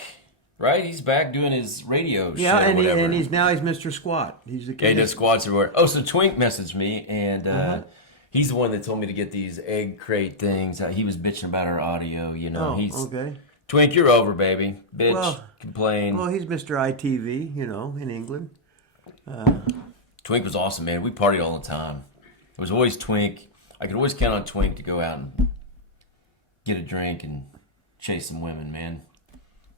right? He's back doing his radio shit Yeah, or whatever. and he's Mr. Squat. He's the Yeah, king. he does squats everywhere. Oh, so Twink messaged me, and he's the one that told me to get these egg crate things. He was bitching about our audio, you know. Oh, okay. Twink, you're over, baby. Bitch, Well- complain. Well, he's Mr. ITV, in England. Twink was awesome, man. We partied all the time. It was always Twink. I could always count on Twink to go out and get a drink and chase some women, man.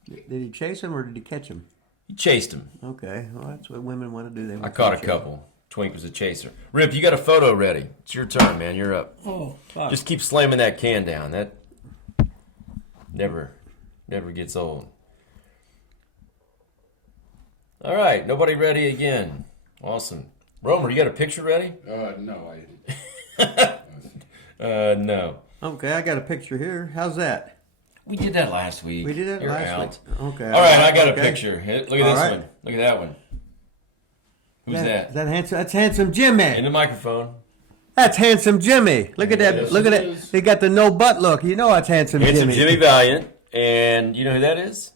Did he chase him or did he catch him? He chased him. Okay, well, that's what women want to do. They I want caught a to chase. couple. Twink was a chaser. Rip, you got a photo ready. It's your turn, man. You're up. Oh, fuck. Just keep slamming that can down. That never gets old. All right, nobody ready again. Awesome. Romer, you got a picture ready? No, No. Okay, I got a picture here. How's that? We did that last week. We did that You're last out. week. Okay. All right, I got a Okay. picture. Look at All this right. one. Look at that one. Who's that? Is that handsome? That's handsome Jimmy. In the microphone. That's handsome Jimmy. Look at that. Yes, Look at it it. is. They got the no butt look. You know that's handsome Handsome Jimmy. Jimmy Valiant. And you know who that is?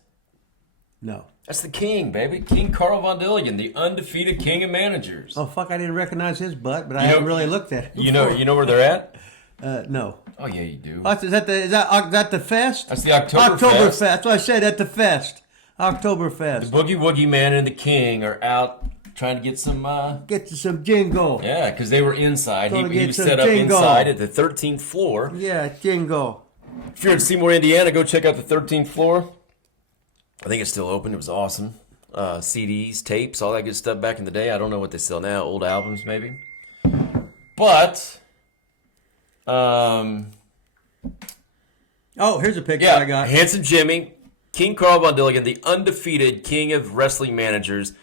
No. That's the king, baby. King Carl Von Dilligan, the undefeated king of managers. Oh fuck! I didn't recognize his butt, but I You know- haven't really looked at it. You know where they're at? No. Oh yeah, you do. Is that the fest? That's the Oktoberfest. Oktoberfest. That's what I said at the fest. Oktoberfest. Boogie Woogie Man and the King are out trying to get some. Get you some jingle. Yeah, because they were inside. Gonna He get was some set up jingle. inside at the 13th floor. Yeah, jingle. If you're in Seymour, Indiana, go check out the 13th floor. I think it's still open. It was awesome. CDs, tapes, all that good stuff back in the day. I don't know what they sell now. Old albums, maybe. But, Oh, here's a picture yeah, I got. Handsome Jimmy, King Carl Von Dilligan, the undefeated king of wrestling managers,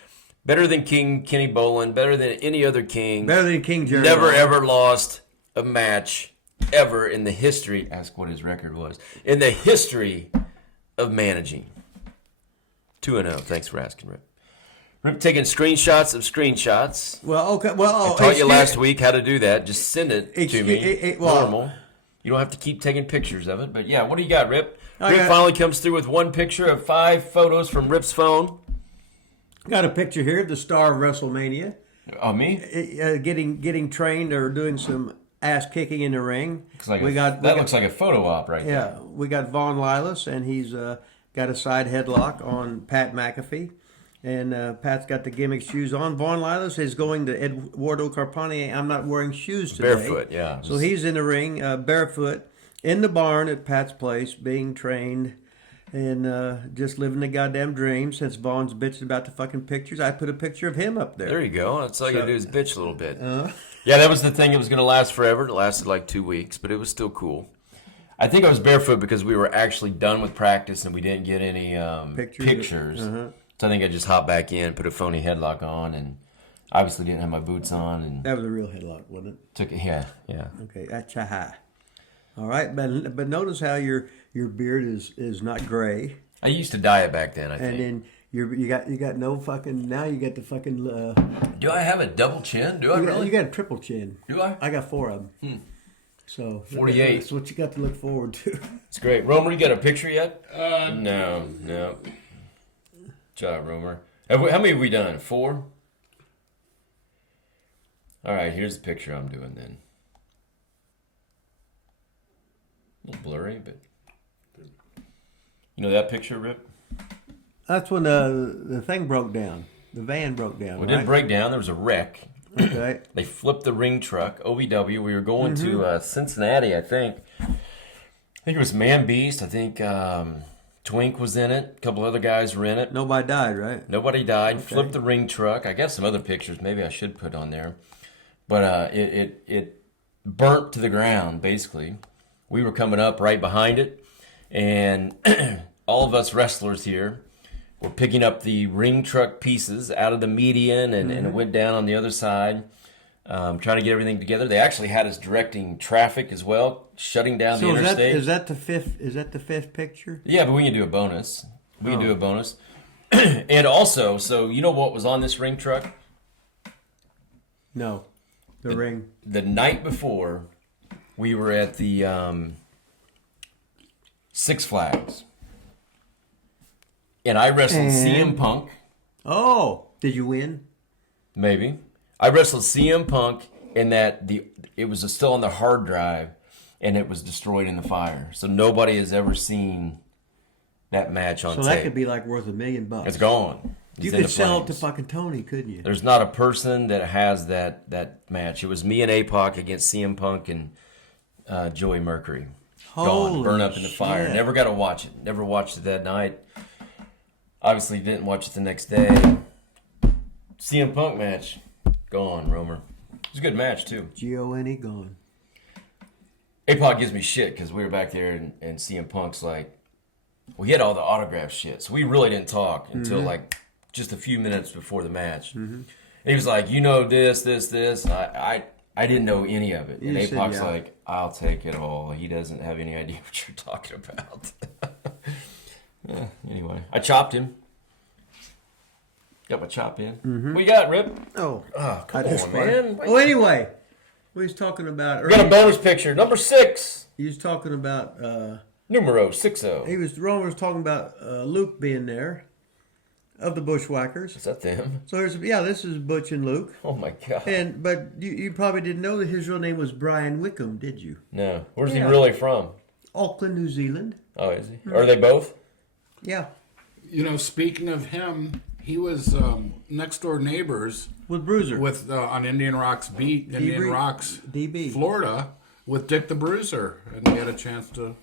Better than King Kenny Bolin. Better than any other king. Better than King Jerry. Never Lawler. ever lost a match ever in the history. Ask what his record was in the history of managing. 2-0. Thanks for asking, Rip. Rip taking screenshots of screenshots. Well, okay. Well, I taught you last week how to do that. Just send it to me. Well, normal. You don't have to keep taking pictures of it. But yeah, what do you got, Rip? I Rip finally comes through with one picture of 5 photos from Rip's phone. Got a picture here of the star of WrestleMania. Oh, me? Getting trained or doing some ass kicking in the ring. Looks like a photo op right there. Yeah, we got Von Lilas, and he's got a side headlock on Pat McAfee. And Pat's got the gimmick shoes on. Von Lilas is going to Eduardo Carpani. I'm not wearing shoes today. Barefoot, yeah. So he's in the ring, barefoot, in the barn at Pat's place, being trained. And just living the goddamn dream. Since Vaughn's bitching about the fucking pictures, I put a picture of him up there. There you go. That's all you gotta do is bitch a little bit. Yeah, that was the thing. It was gonna last forever. It lasted like 2 weeks, but it was still cool. I think I was barefoot because we were actually done with practice and we didn't get any pictures. So I think I just hopped back in, put a phony headlock on, and obviously didn't have my boots on. And that was a real headlock, wasn't it? Took it, yeah. Okay, that's a high. All right, but notice how your beard is not gray. I used to dye it back then, I think. And then you got no fucking, now you got the fucking. Do I have a double chin? Do I really? You got a triple chin. Do I? I got 4 of them. So 48. That's what you got to look forward to. It's great. Romer, you got a picture yet? No. Good job, Romer. How many have we done? 4? All right, here's the picture I'm doing then. A little blurry, but you know that picture, Rip? That's when the thing broke down. The van broke down. Well, it didn't break down. There was a wreck. Okay. They flipped the ring truck. OVW. We were going to Cincinnati, I think. I think it was Man Beast. I think Twink was in it. A couple other guys were in it. Nobody died, right? Nobody died. Okay. Flipped the ring truck. I got some other pictures. Maybe I should put on there. But it burnt to the ground, basically. We were coming up right behind it, and all of us wrestlers here were picking up the ring truck pieces out of the median and it went down on the other side, trying to get everything together. They actually had us directing traffic as well, shutting down the interstate. Is that the fifth picture? Yeah, but we can do a bonus. And also, so you know what was on this ring truck? No, the ring. The night before, we were at the Six Flags. And I wrestled CM Punk. Oh, did you win? Maybe. I wrestled CM Punk in that it was still on the hard drive and it was destroyed in the fire. So nobody has ever seen that match on tape. So that could be like worth $1 million. It's gone. You could sell it to fucking Tony, couldn't you? There's not a person that has that match. It was me and APOC against CM Punk and Joey Mercury. Gone, burned up in the fire. Shit. Never got to watch it. Never watched it that night. Obviously didn't watch it the next day. CM Punk match. Gone, Romer. It was a good match, too. G-O-N-E, gone. APOC gives me shit because we were back there and CM Punk's like, well, he had all the autograph shit. So we really didn't talk until like just a few minutes before the match. And he was like, you know this. And I didn't know any of it. And APOC's like, I'll take it all. He doesn't have any idea what you're talking about. Yeah, anyway. I chopped him. Got my chop in. What you got, Rip? Oh come on, man. Oh, anyway. We was talking about... We got a bonus picture. Number 6. He was talking about... Numero 60. Ron was talking about Luke being there. Of the Bushwhackers. Is that them? So this is Butch and Luke. Oh my God. But you probably didn't know that his real name was Brian Wickham, did you? No. Where's he really from? Auckland, New Zealand. Oh, is he? Are they both? Yeah. You know, speaking of him, he was next door neighbors with Bruiser on Indian Rocks Beat, Indian Rocks, DB, Florida, with Dick the Bruiser, and we had a chance to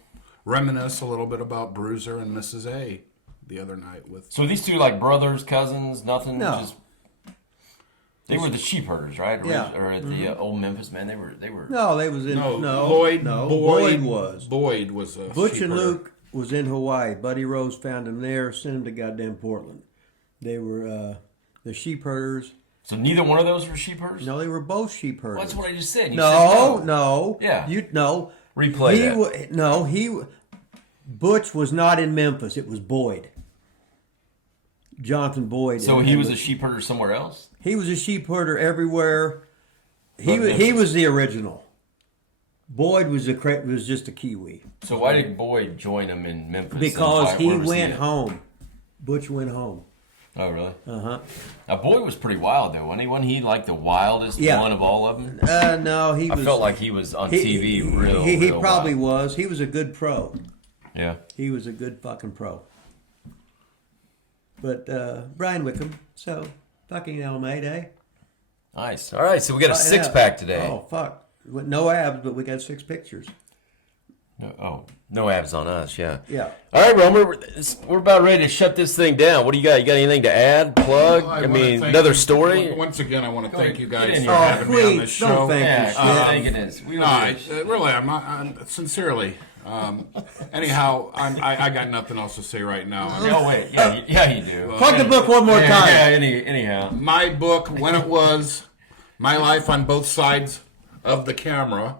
reminisce a little bit about Bruiser and Mrs. A the other night with. So these two like brothers, cousins, nothing. No. Just they were the sheep herders, right? Yeah. Or at the old Memphis, man. They were. No, they was in. Boyd was. Boyd was a Butch and Luke was in Hawaii. Buddy Rose found him there, sent him to goddamn Portland. They were The sheep herders. So neither one of those were sheep herders? No, they were both sheep herders. Well, that's what I just said. You No, said no. Yeah. Replay that. Butch was not in Memphis. It was Boyd. Jonathan Boyd. So he was a sheep herder somewhere else? He was a sheep herder everywhere. He was the original. Boyd was just a Kiwi. So why did Boyd join him in Memphis? Because he went home. Butch went home. Oh, really? Uh-huh. Now, Boyd was pretty wild, though. Wasn't he like the wildest one of all of them? No, he was... I felt like he was on TV real He probably wild. was. He was a good pro. Yeah. He was a good fucking pro. But Brian Wickham, so fucking LMA day. Nice. All right, so we got a six-pack today. Oh, fuck. With no abs, but we got 6 pictures. No abs on us, yeah. Yeah. All right, Romer, we're about ready to shut this thing down. What do you got? You got anything to add, plug? Well, I mean, another story? Once again, I want to thank you guys in for here. having me on this Don't show. thank you. I think it is. No, really, I'm sincerely. Anyhow, I got nothing else to say right now. Oh, wait. Yeah, you do. Plug the book one more time. Yeah, anyhow. My book, When It Was, My Life on Both Sides of the Camera,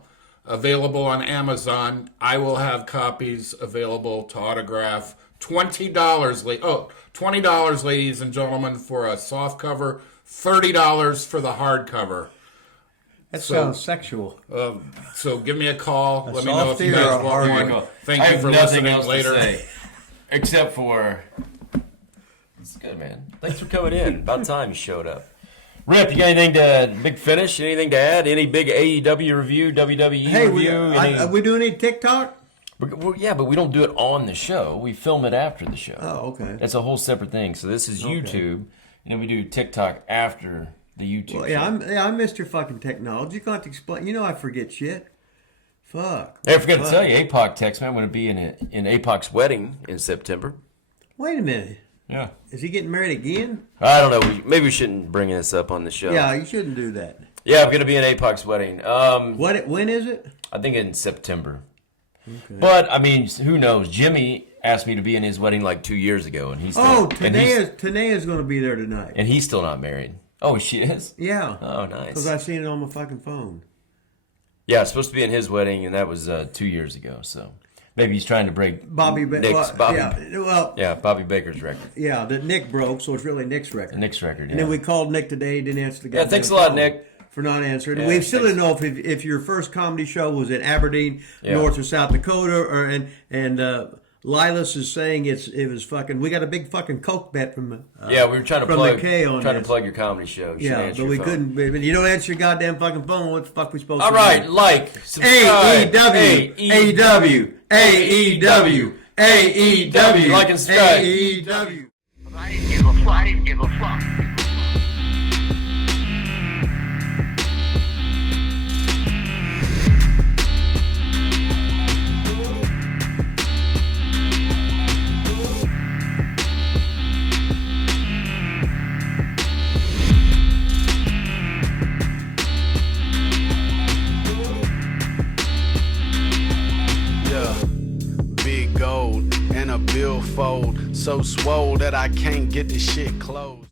available on Amazon. I will have copies available to autograph. $20, $20, ladies and gentlemen, for a soft cover. $30 for the hardcover. That sounds sexual. So give me a call. Let me know if you guys softy or a want hard one. Thank you for listening later. To say, except for, it's good, man. Thanks for coming in. About time you showed up. Rip, you got anything big finish? Anything to add? Any big AEW review, WWE review? Are we doing any TikTok? Yeah, but we don't do it on the show. We film it after the show. Oh, okay. That's a whole separate thing. So this is YouTube, and then we do TikTok after the YouTube. Well, I'm Mr. Fucking Technology. You're going to have to explain. You know I forget shit. Fuck. Hey, I forgot to tell you, APOC text me. I'm going to be in APOC's wedding in September. Wait a minute. Yeah. Is he getting married again? I don't know. Maybe we shouldn't bring this up on the show. Yeah, you shouldn't do that. Yeah, I'm going to be in APOC's wedding. When is it? I think in September. Okay. But, I mean, who knows? Jimmy asked me to be in his wedding like 2 years ago. And he's still, Tanea's going to be there tonight. And he's still not married. Oh, she is? Yeah. Oh, nice. Because I've seen it on my fucking phone. Yeah, it's supposed to be in his wedding, and that was 2 years ago. So maybe he's trying to break Bobby Baker's record. Yeah, that Nick broke, so it's really Nick's record. Nick's record, yeah. And then we called Nick today. He didn't answer the goddamn thanks a lot, phone Nick. For not answering. Yeah, We still didn't know if your first comedy show was in Aberdeen, North or South Dakota, and Lilas is saying it was fucking. We got a big fucking coke bet from we were trying to plug your comedy show. Yeah, but we couldn't. But you don't answer your goddamn fucking phone. What the fuck we supposed to do? All right, like, subscribe. AEW, like and subscribe. AEW. I didn't give a fuck. Big gold and a billfold, so swole that I can't get the shit closed.